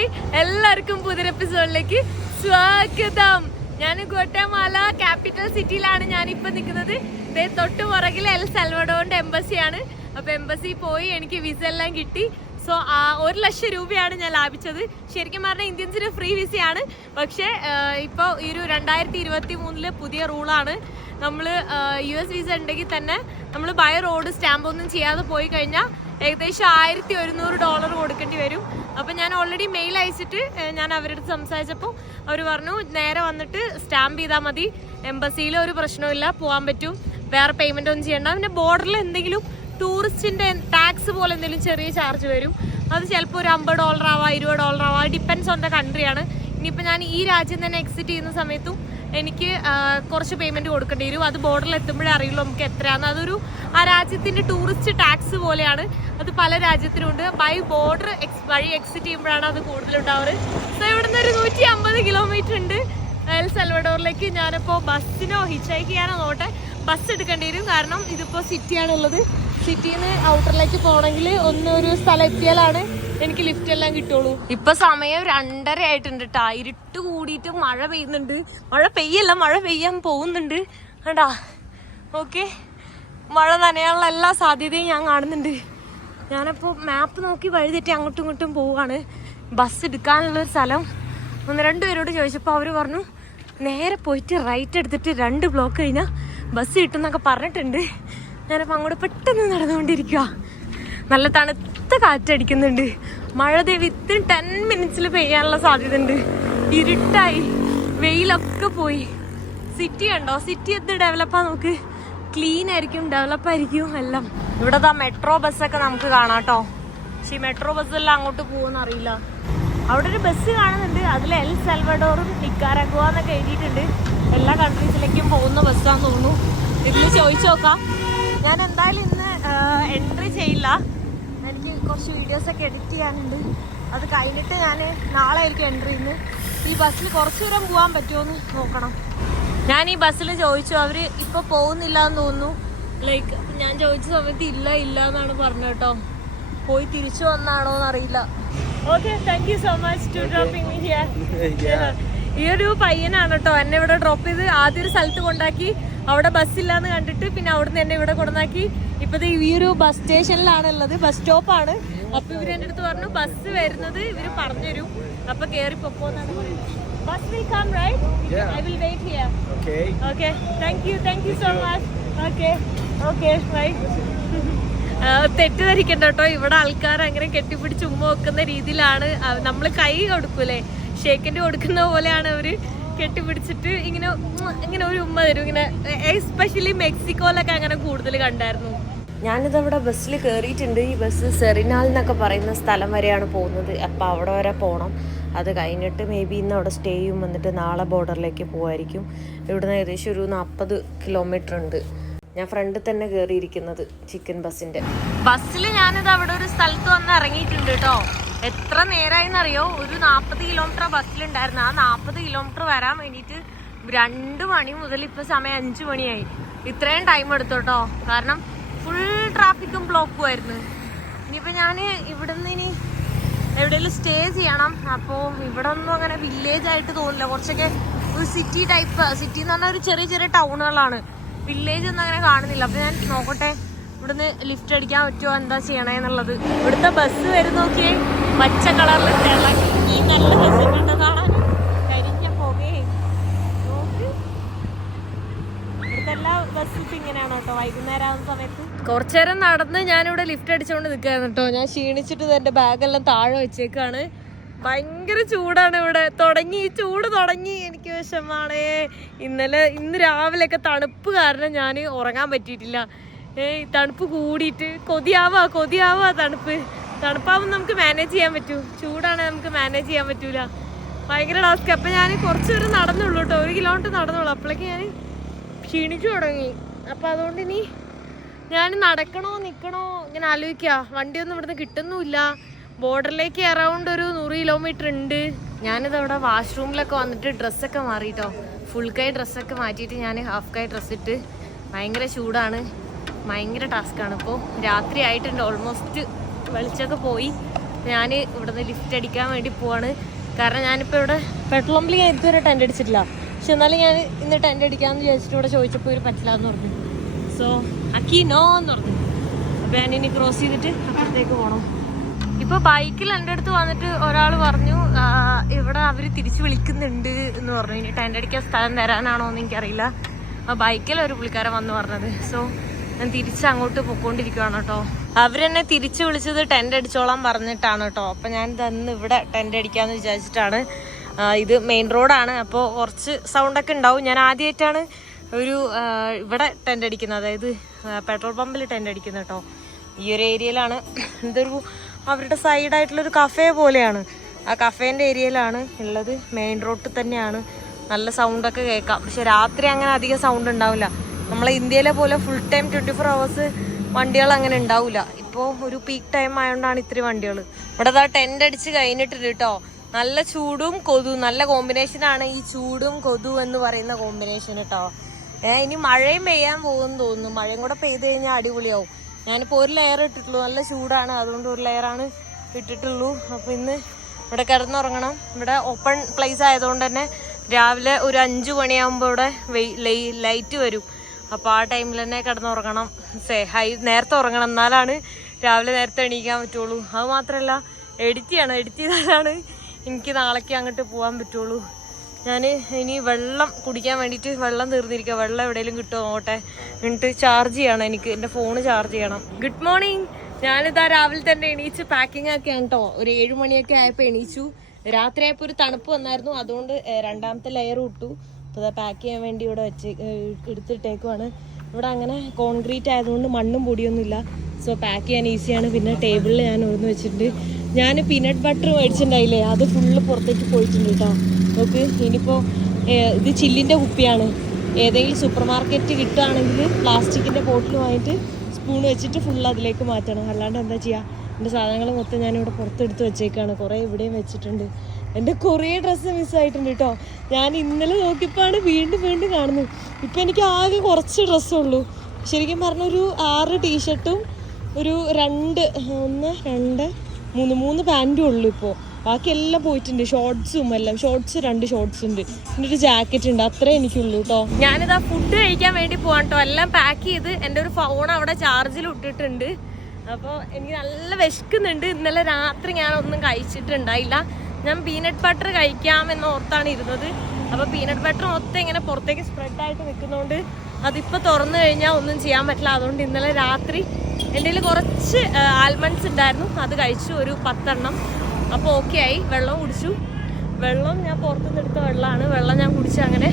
Hi, എല്ലാവർക്കും പുതിയൊരു എപ്പിസോഡിലേക്ക് സ്വാഗതം. ഞാൻ ഗോട്ടമാല ക്യാപിറ്റൽ സിറ്റിയിലാണ് ഞാനിപ്പോ നിൽക്കുന്നത്. തൊട്ട് പുറകിൽ എൽ സൽവഡോറിന്റെ എംബസിയാണ്. അപ്പൊ എംബസി പോയി എനിക്ക് വിസ എല്ലാം കിട്ടി. സോ 1 ലക്ഷം രൂപയാണ് ഞാൻ ലാഭിച്ചത്. ശരിക്കും പറഞ്ഞാൽ ഇന്ത്യൻസിന് ഫ്രീ വിസയാണ്. പക്ഷേ ഇപ്പോൾ ഈ ഒരു 2023 പുതിയ റൂളാണ്. നമ്മൾ US വിസ ഉണ്ടെങ്കിൽ തന്നെ നമ്മൾ ബൈ റോഡ് സ്റ്റാമ്പ് ഒന്നും ചെയ്യാതെ പോയി കഴിഞ്ഞാൽ ഏകദേശം $1100 കൊടുക്കേണ്ടി വരും. അപ്പം ഞാൻ ഓൾറെഡി മെയിൽ അയച്ചിട്ട് ഞാൻ അവരുടെ അടുത്ത് സംസാരിച്ചപ്പോൾ അവർ പറഞ്ഞു നേരെ വന്നിട്ട് സ്റ്റാമ്പ് ചെയ്താൽ മതി, എംബസിയിൽ ഒരു പ്രശ്നമില്ല, പോകാൻ പറ്റും, വേറെ പേയ്മെൻ്റ് ഒന്നും ചെയ്യണ്ട. പിന്നെ ബോർഡറിൽ എന്തെങ്കിലും ടൂറിസ്റ്റിൻ്റെ ടാക്സ് പോലെ എന്തെങ്കിലും ചെറിയ ചാർജ് വരും. അത് ചിലപ്പോൾ ഒരു $50 ആവാം, $20 ആവാം, ഡിപ്പെൻസ് ഓൺ ദ കൺട്രിയാണ്. ഇനിയിപ്പോൾ ഞാൻ ഈ രാജ്യം തന്നെ എക്സിറ്റ് ചെയ്യുന്ന സമയത്തും എനിക്ക് കുറച്ച് പേയ്മെൻറ്റ് കൊടുക്കേണ്ടി വരും. അത് ബോർഡറിൽ എത്തുമ്പോഴേ അറിയുള്ളൂ നമുക്ക് എത്രയാണ്. അതൊരു ആ രാജ്യത്തിൻ്റെ ടൂറിസ്റ്റ് ടാക്സ് പോലെയാണ്. അത് പല രാജ്യത്തിനുണ്ട്. ബൈ ബോർഡർ വഴി എക്സിറ്റ് ചെയ്യുമ്പോഴാണ് അത് കൂടുതലുണ്ടാവാറ്. സോ ഇവിടുന്ന് ഒരു 150 കിലോമീറ്റർ ഉണ്ട് എൽ സൽവഡോറിലേക്ക്. ഞാനിപ്പോൾ ബസ്സിനോ ഹിച്ച് ചെയ്യാനോ നോട്ടെ ബസ് എടുക്കേണ്ടി വരും. കാരണം ഇതിപ്പോൾ സിറ്റിയാണുള്ളത്. സിറ്റിയിൽ നിന്ന് ഔട്ടറിലേക്ക് പോകണമെങ്കിൽ ഒരു സ്ഥലം എത്തിയാലാണ് എനിക്ക് ലിഫ്റ്റ് എല്ലാം കിട്ടുള്ളൂ. ഇപ്പൊ സമയം 2:30 ആയിട്ടുണ്ട് കേട്ടാ. ഇരുട്ട് കൂടിയിട്ട് മഴ പെയ്യുന്നുണ്ട്. മഴ പെയ്യാൻ പോകുന്നുണ്ട് കണ്ടാ. ഓക്കെ, മഴ നനയാനുള്ള എല്ലാ സാധ്യതയും ഞാൻ കാണുന്നുണ്ട്. ഞാനപ്പോൾ മാപ്പ് നോക്കി വഴി തെറ്റി അങ്ങോട്ടും ഇങ്ങോട്ടും പോവാണ്. ബസ് എടുക്കാനുള്ളൊരു സ്ഥലം 1-2 പേരോട് ചോദിച്ചപ്പോൾ അവർ പറഞ്ഞു നേരെ പോയിട്ട് റൈറ്റ് എടുത്തിട്ട് 2 ബ്ലോക്ക് കഴിഞ്ഞാൽ ബസ് കിട്ടുമെന്നൊക്കെ പറഞ്ഞിട്ടുണ്ട്. ഞാനപ്പോൾ അങ്ങോട്ട് പെട്ടെന്ന് നടന്നുകൊണ്ടിരിക്കുക. നല്ല തണുത്ത കാറ്റടിക്കുന്നുണ്ട്. മഴ വിത്തിൻ 10 മിനിറ്റ്സിൽ പെയ്യാനുള്ള സാധ്യത ഉണ്ട്. ഇരുട്ടായി, വെയിലൊക്കെ പോയി. സിറ്റി കണ്ടോ? സിറ്റി എന്ത് ഡെവലപ്പാ നോക്ക്. ക്ലീൻ ആയിരിക്കും, ഡെവലപ്പായിരിക്കും എല്ലാം. ഇവിടെ മെട്രോ ബസ്സൊക്കെ നമുക്ക് കാണാം കേട്ടോ. പക്ഷേ ഈ മെട്രോ ബസ്സെല്ലാം അങ്ങോട്ട് പോകുമെന്ന് അറിയില്ല. അവിടെ ഒരു ബസ് കാണുന്നുണ്ട്. അതിൽ എൽ സൽവഡോറും നിക്കാരാഗ്വ എന്നൊക്കെ എഴുതിയിട്ടുണ്ട്. എല്ലാ കൺട്രീസിലേക്കും പോകുന്ന ബസ്സാന്ന് തോന്നുന്നു. ഇതിൽ ചോദിച്ചു നോക്കാം. ഞാൻ എന്തായാലും ഇന്ന് എൻട്രി ചെയ്യില്ല. എനിക്ക് കുറച്ച് വീഡിയോസൊക്കെ എഡിറ്റ് ചെയ്യാനുണ്ട്. അത് കഴിഞ്ഞിട്ട് ഞാൻ നാളെ ആയിരിക്കും എൻട്രി ചെയ്യുന്നത്. ഈ ബസ്സിൽ കുറച്ച് ദൂരം പോകാൻ പറ്റുമോയെന്ന് നോക്കണം. ഞാൻ ഈ ബസ്സിൽ ചോദിച്ചു, അവർ ഇപ്പോൾ പോകുന്നില്ല എന്ന് തോന്നുന്നു. ലൈക്ക് ഞാൻ ചോദിച്ച സമയത്ത് ഇല്ല എന്നാണ് പറഞ്ഞത് കേട്ടോ. പോയി തിരിച്ചു വന്നാണോ എന്നറിയില്ല. Okay, thank you so much to dropping me here. ഈ ഒരു പയ്യനാണ് കേട്ടോ എന്നെ ഇവിടെ ഡ്രോപ്പ് ചെയ്ത്. ആദ്യം ഒരു സ്ഥലത്ത് കൊണ്ടാക്കി, അവിടെ ബസ്സില്ലാന്ന് കണ്ടിട്ട് പിന്നെ അവിടുന്ന് എന്നെ ഇവിടെ കൊണ്ടാക്കി. ഇപ്പത്തെ ഈ ഒരു ബസ് സ്റ്റേഷനിലാണ് ഉള്ളത്, ബസ് സ്റ്റോപ്പാണ്. അപ്പൊ ഇവര് എൻ്റെ അടുത്ത് പറഞ്ഞു ബസ് വരുന്നത് ഇവര് പറഞ്ഞുതരും, അപ്പൊ കേറി പൊക്കോന്നാണ് പറയുന്നത്. Bus will come right? I will wait here. Okay, thank you so much. Okay bye. തെറ്റിദ്ധരിക്കണ്ട കേട്ടോ, ഇവിടെ ആൾക്കാർ അങ്ങനെ കെട്ടിപ്പിടിച്ച് ഉമ്മ വെക്കുന്ന രീതിയിലാണ്. നമ്മൾ കൈ കൊടുക്കൂലേ, ഷേക്കിൻ്റെ കൊടുക്കുന്ന പോലെയാണ് അവര് കെട്ടിപ്പിടിച്ചിട്ട് ഇങ്ങനെ ഒരു ഉമ്മ തരും. ഇങ്ങനെ എസ്പെഷ്യലി മെക്സിക്കോയിലൊക്കെ അങ്ങനെ കൂടുതൽ കണ്ടായിരുന്നു. ഞാനിതവിടെ ബസ്സിൽ കയറിയിട്ടുണ്ട്. ഈ ബസ് സെറിനാൽ എന്നൊക്കെ പറയുന്ന സ്ഥലം വരെയാണ് പോകുന്നത്. അപ്പോൾ അവിടെ വരെ പോകണം. അത് കഴിഞ്ഞിട്ട് മേ ബി ഇന്ന് അവിടെ സ്റ്റേ ചെയ്യും. വന്നിട്ട് നാളെ ബോർഡറിലേക്ക് പോകുമായിരിക്കും. ഇവിടുന്ന് ഏകദേശം ഒരു 40 കിലോമീറ്റർ ഉണ്ട്. ഞാൻ ഫ്രണ്ടിൽ തന്നെ കയറിയിരിക്കുന്നത് ചിക്കൻ ബസ്സിൻ്റെ ബസ്സിൽ. ഞാനിത് അവിടെ ഒരു സ്ഥലത്ത് വന്ന് ഇറങ്ങിയിട്ടുണ്ട് കേട്ടോ. എത്ര നേരമായിന്നറിയോ? ഒരു 40 കിലോമീറ്റർ ബസ്സിലുണ്ടായിരുന്നു. ആ 40 കിലോമീറ്റർ വരാൻ വേണ്ടിയിട്ട് 2 മണി മുതൽ ഇപ്പോൾ സമയം 5 മണിയായി. ഇത്രയും ടൈം എടുത്തു കേട്ടോ. കാരണം ഫുൾ ട്രാഫിക്കും ബ്ലോക്കും ആയിരുന്നു. ഇനിയിപ്പോൾ ഞാൻ ഇവിടുന്ന് ഇനി എവിടെയെങ്കിലും സ്റ്റേ ചെയ്യണം. അപ്പോൾ ഇവിടെ ഒന്നും അങ്ങനെ വില്ലേജ് ആയിട്ട് തോന്നില്ല. കുറച്ചൊക്കെ ഒരു സിറ്റി ടൈപ്പ്. സിറ്റി എന്ന് പറഞ്ഞാൽ ഒരു ചെറിയ ടൗണുകളാണ്. വില്ലേജ് ഒന്നും അങ്ങനെ കാണുന്നില്ല. അപ്പോൾ ഞാൻ നോക്കട്ടെ ഇവിടുന്ന് ലിഫ്റ്റ് അടിക്കാൻ പറ്റുമോ, എന്താ ചെയ്യണേന്നുള്ളത്. ഇവിടുത്തെ ബസ് വരും നോക്കിയേ, പച്ച കളറിൽ തിളങ്ങി നല്ല രസമുണ്ട് കാണാൻ. കരിഞ്ഞ പുകയെ നോക്ക്. ഇവിടുത്തെ എല്ലാ ബസ്സും ഇപ്പം ഇങ്ങനെയാണോ കേട്ടോ വൈകുന്നേരം ആവുന്ന സമയത്ത്. കുറച്ചു നേരം നടന്ന് ഞാനിവിടെ ലിഫ്റ്റ് അടിച്ചുകൊണ്ട് നിൽക്കുകയാണ് കേട്ടോ. ഞാൻ ക്ഷീണിച്ചിട്ട് എൻ്റെ ബാഗെല്ലാം താഴെ വെച്ചേക്കാണ്. ഭയങ്കര ചൂടാണ് ഇവിടെ. ചൂട് തുടങ്ങി. എനിക്ക് വിഷമാണേ. ഇന്ന് രാവിലെയൊക്കെ തണുപ്പ് കാരണം ഞാൻ ഉറങ്ങാൻ പറ്റിയിട്ടില്ല. തണുപ്പ് കൂടിയിട്ട് കൊതിയാവാ തണുപ്പാവുമ്പോൾ നമുക്ക് മാനേജ് ചെയ്യാൻ പറ്റൂ. ചൂടാണ് നമുക്ക് മാനേജ് ചെയ്യാൻ പറ്റൂല. ഭയങ്കര ടാസ്ക്. അപ്പം ഞാൻ കുറച്ച് ദൂരം നടന്നുള്ളൂ കേട്ടോ. 1 കിലോമീറ്റർ നടന്നുള്ളൂ. അപ്പോഴേക്ക് ഞാൻ ക്ഷീണിച്ചു തുടങ്ങി. അപ്പം അതുകൊണ്ട് ഇനി ഞാൻ നടക്കണോ നിൽക്കണോ ഇങ്ങനെ ആലോചിക്കുക. വണ്ടിയൊന്നും ഇവിടുന്ന് കിട്ടുന്നുമില്ല. ബോർഡറിലേക്ക് അറൗണ്ട് ഒരു 100 കിലോമീറ്റർ ഉണ്ട്. ഞാനിതവിടെ വാഷ്റൂമിലൊക്കെ വന്നിട്ട് ഡ്രസ്സൊക്കെ മാറിയിട്ടോ. ഫുൾ കൈ ഡ്രസ്സൊക്കെ മാറ്റിയിട്ട് ഞാൻ ഹാഫ് കൈ ഡ്രസ്സ് ഇട്ട്. ഭയങ്കര ചൂടാണ്, ഭയങ്കര ടാസ്ക്കാണ്. ഇപ്പോൾ രാത്രി ആയിട്ടുണ്ട് ഓൾമോസ്റ്റ്. വെളിച്ചമൊക്കെ പോയി. ഞാൻ ഇവിടുന്ന് ലിഫ്റ്റ് അടിക്കാൻ വേണ്ടി പോവാണ്. കാരണം ഞാനിപ്പോൾ ഇവിടെ പെട്രോൾ പമ്പിൽ ഞാൻ ഇതുവരെ ടെൻ്റ് അടിച്ചിട്ടില്ല. പക്ഷെ എന്നാലും ഞാൻ ഇന്ന് ടെൻ്റ് അടിക്കാമെന്ന് വിചാരിച്ചിട്ട് ഇവിടെ ചോദിച്ചപ്പോൾ ഒരു പറ്റില്ല എന്ന് പറഞ്ഞു. സോ അക്കി നോ എന്ന് പറഞ്ഞു. അപ്പോൾ ഞാനിനി ക്രോസ് ചെയ്തിട്ട് അപ്പുറത്തേക്ക് പോകണം. ഇപ്പോൾ ബൈക്കിൽ എൻ്റെ അടുത്ത് വന്നിട്ട് ഒരാൾ പറഞ്ഞു ഇവിടെ അവർ തിരിച്ച് വിളിക്കുന്നുണ്ട് എന്ന് പറഞ്ഞു. ഇനി ടെൻ്റ് അടിക്കാൻ സ്ഥലം തരാനാണോ എന്ന് എനിക്കറിയില്ല. ആ ബൈക്കിൽ ഒരു പുള്ളിക്കാരൻ വന്ന് പറഞ്ഞത്. സോ ഞാൻ തിരിച്ച് അങ്ങോട്ട് പൊയ്ക്കൊണ്ടിരിക്കുകയാണ് കേട്ടോ. അവരെന്നെ തിരിച്ച് വിളിച്ചത് ടെൻ്റ് അടിച്ചോളാൻ പറഞ്ഞിട്ടാണ് കേട്ടോ. അപ്പം ഞാൻ തന്ന് ഇവിടെ ടെൻ്റ് അടിക്കാമെന്ന് വിചാരിച്ചിട്ടാണ്. ഇത് മെയിൻ റോഡാണ്, അപ്പോൾ കുറച്ച് സൗണ്ടൊക്കെ ഉണ്ടാവും. ഞാൻ ആദ്യമായിട്ടാണ് ഒരു ഇവിടെ ടെൻ്റ് അടിക്കുന്നത്, അതായത് പെട്രോൾ പമ്പിൽ ടെൻ്റ് അടിക്കുന്നത് കേട്ടോ. ഈ ഒരു ഏരിയയിലാണ്. ഇതൊരു അവരുടെ സൈഡായിട്ടുള്ളൊരു കഫേ പോലെയാണ്. ആ കഫേൻ്റെ ഏരിയയിലാണ് ഉള്ളത്. മെയിൻ റോഡിൽ തന്നെയാണ്. നല്ല സൗണ്ടൊക്കെ കേൾക്കാം. പക്ഷെ രാത്രി അങ്ങനെ അധികം സൗണ്ട് ഉണ്ടാവില്ല. നമ്മളെ ഇന്ത്യയിലെ പോലെ ഫുൾ ടൈം 24 hours വണ്ടികൾ അങ്ങനെ ഉണ്ടാവില്ല. ഇപ്പോൾ ഒരു പീക്ക് ടൈം ആയതുകൊണ്ടാണ് ഇത്രയും വണ്ടികൾ. ഇവിടെ ദാ ടെൻ്റ് അടിച്ച് കഴിഞ്ഞിട്ടുണ്ട് കേട്ടോ. നല്ല ചൂടും കൊതു, നല്ല കോമ്പിനേഷനാണ് ഈ ചൂടും കൊതു എന്ന് പറയുന്ന കോമ്പിനേഷൻ കേട്ടോ. ഇനി മഴയും പെയ്യാൻ പോകുമെന്ന് തോന്നുന്നു. മഴയും കൂടെ പെയ്ത് കഴിഞ്ഞാൽ അടിപൊളിയാവും. ഞാനിപ്പോൾ ഒരു ലെയർ ഇട്ടിട്ടുള്ളൂ. നല്ല ചൂടാണ്, അതുകൊണ്ട് ഒരു ലെയറാണ് ഇട്ടിട്ടുള്ളൂ. അപ്പോൾ ഇന്ന് ഇവിടെ കിടന്നുറങ്ങണം. ഇവിടെ ഓപ്പൺ പ്ലേസ് ആയതുകൊണ്ട് തന്നെ രാവിലെ ഒരു 5 മണിയാകുമ്പോൾ ഇവിടെ ലൈറ്റ് വരും. അപ്പോൾ ആ ടൈമിൽ തന്നെ കിടന്നുറങ്ങണം. നേരത്തെ ഉറങ്ങണം, എന്നാലാണ് രാവിലെ നേരത്തെ എണീക്കാൻ പറ്റുള്ളൂ. അത് മാത്രമല്ല എഡിറ്റ് ചെയ്യണം. എഡിറ്റ് ചെയ്താലാണ് എനിക്ക് നാളേക്ക് അങ്ങോട്ട് പോകാൻ പറ്റുള്ളൂ. ഞാൻ ഇനി വെള്ളം കുടിക്കാൻ വേണ്ടിയിട്ട് വെള്ളം തീർന്നിരിക്കുക. വെള്ളം എവിടെയെങ്കിലും കിട്ടുമോ നോട്ടെ. എന്നിട്ട് ചാർജ് ചെയ്യണം. എനിക്ക് എൻ്റെ ഫോണ് ചാർജ് ചെയ്യണം. Good morning. ഞാനിതാ രാവിലെ തന്നെ എണീച്ച് പാക്കിംഗ് ഒക്കെയാണ് കേട്ടോ. ഒരു 7 മണിയൊക്കെ ആയപ്പോൾ എണീച്ചു. രാത്രി ആയപ്പോൾ ഒരു തണുപ്പ് വന്നായിരുന്നു, അതുകൊണ്ട് 2ാമത്തെ ലെയർ ഇട്ടു. അപ്പോൾ അത് പാക്ക് ചെയ്യാൻ വേണ്ടി ഇവിടെ എടുത്തിട്ടേക്കുവാണ്. ഇവിടെ അങ്ങനെ കോൺക്രീറ്റ് ആയതുകൊണ്ട് മണ്ണും പൊടിയൊന്നുമില്ല. സോ പാക്ക് ചെയ്യാൻ ഈസിയാണ്. പിന്നെ ടേബിളിൽ ഞാൻ ഓർന്ന് വെച്ചിട്ടുണ്ട്. ഞാൻ പീനട്ട് ബട്ടർ മേടിച്ചിട്ടുണ്ടായില്ലേ, അത് ഫുള്ള് പുറത്തേക്ക് പോയിട്ടുണ്ട് കേട്ടോ. നോക്ക്, ഇനിയിപ്പോൾ ഇത് ചില്ലിൻ്റെ കുപ്പിയാണ്. ഏതെങ്കിലും സൂപ്പർ മാർക്കറ്റ് കിട്ടുകയാണെങ്കിൽ പ്ലാസ്റ്റിക്കിൻ്റെ ബോട്ടിൽ വാങ്ങിയിട്ട് സ്പൂൺ വെച്ചിട്ട് ഫുള്ള് അതിലേക്ക് മാറ്റണം. അല്ലാണ്ട് എന്താ ചെയ്യുക? എൻ്റെ സാധനങ്ങൾ മൊത്തം ഞാനിവിടെ പുറത്തെടുത്ത് വെച്ചേക്കാണ്. കുറേ ഇവിടെയും വെച്ചിട്ടുണ്ട്. എൻ്റെ കുറേ ഡ്രസ്സ് മിസ്സായിട്ടുണ്ട് കേട്ടോ. ഞാൻ ഇന്നലെ നോക്കിയപ്പോഴാണ് വീണ്ടും കാണുന്നത്. ഇപ്പം എനിക്ക് ആകെ കുറച്ച് ഡ്രസ്സുള്ളൂ. ശരിക്കും പറഞ്ഞൊരു 6 ടീഷർട്ടും ഒരു 3 പാൻറ്റും ഉള്ളൂ ഇപ്പോൾ. ബാക്കി എല്ലാം പോയിട്ടുണ്ട്. ഷോർട്സും എല്ലാം. 2 ഷോർട്സ് ഉണ്ട്, പിന്നെ ഒരു ജാക്കറ്റ് ഉണ്ട്. അത്രേ എനിക്കുള്ളൂ കേട്ടോ. ഞാനിതാ ഫുഡ് കഴിക്കാൻ വേണ്ടി പോകാൻ കേട്ടോ. എല്ലാം പാക്ക് ചെയ്ത് എൻ്റെ ഒരു ഫോൺ അവിടെ ചാർജിൽ ഇട്ടിട്ടുണ്ട്. അപ്പോൾ എനിക്ക് നല്ല വിശക്കുന്നുണ്ട്. ഇന്നലെ രാത്രി ഞാനൊന്നും കഴിച്ചിട്ടുണ്ടായില്ല. ഞാൻ പീനട്ട് ബട്ടർ കഴിക്കാമെന്ന് ഓർത്താണ് ഇരുന്നത്. അപ്പോൾ പീനട്ട് ബട്ടർ മൊത്തം ഇങ്ങനെ പുറത്തേക്ക് സ്പ്രെഡായിട്ട് നിൽക്കുന്നതുകൊണ്ട് അതിപ്പോൾ തുറന്നു കഴിഞ്ഞാൽ ഒന്നും ചെയ്യാൻ പറ്റില്ല. അതുകൊണ്ട് ഇന്നലെ രാത്രി എൻ്റെ കയ്യിൽ കുറച്ച് ആൽമണ്ട്സ് ഉണ്ടായിരുന്നു, അത് കഴിച്ചു, ഒരു 10 എണ്ണം. അപ്പോൾ ഓക്കെ ആയി. വെള്ളം കുടിച്ചു. വെള്ളം ഞാൻ പുറത്തുനിന്ന് എടുത്ത വെള്ളമാണ്. വെള്ളം ഞാൻ കുടിച്ചു. അങ്ങനെ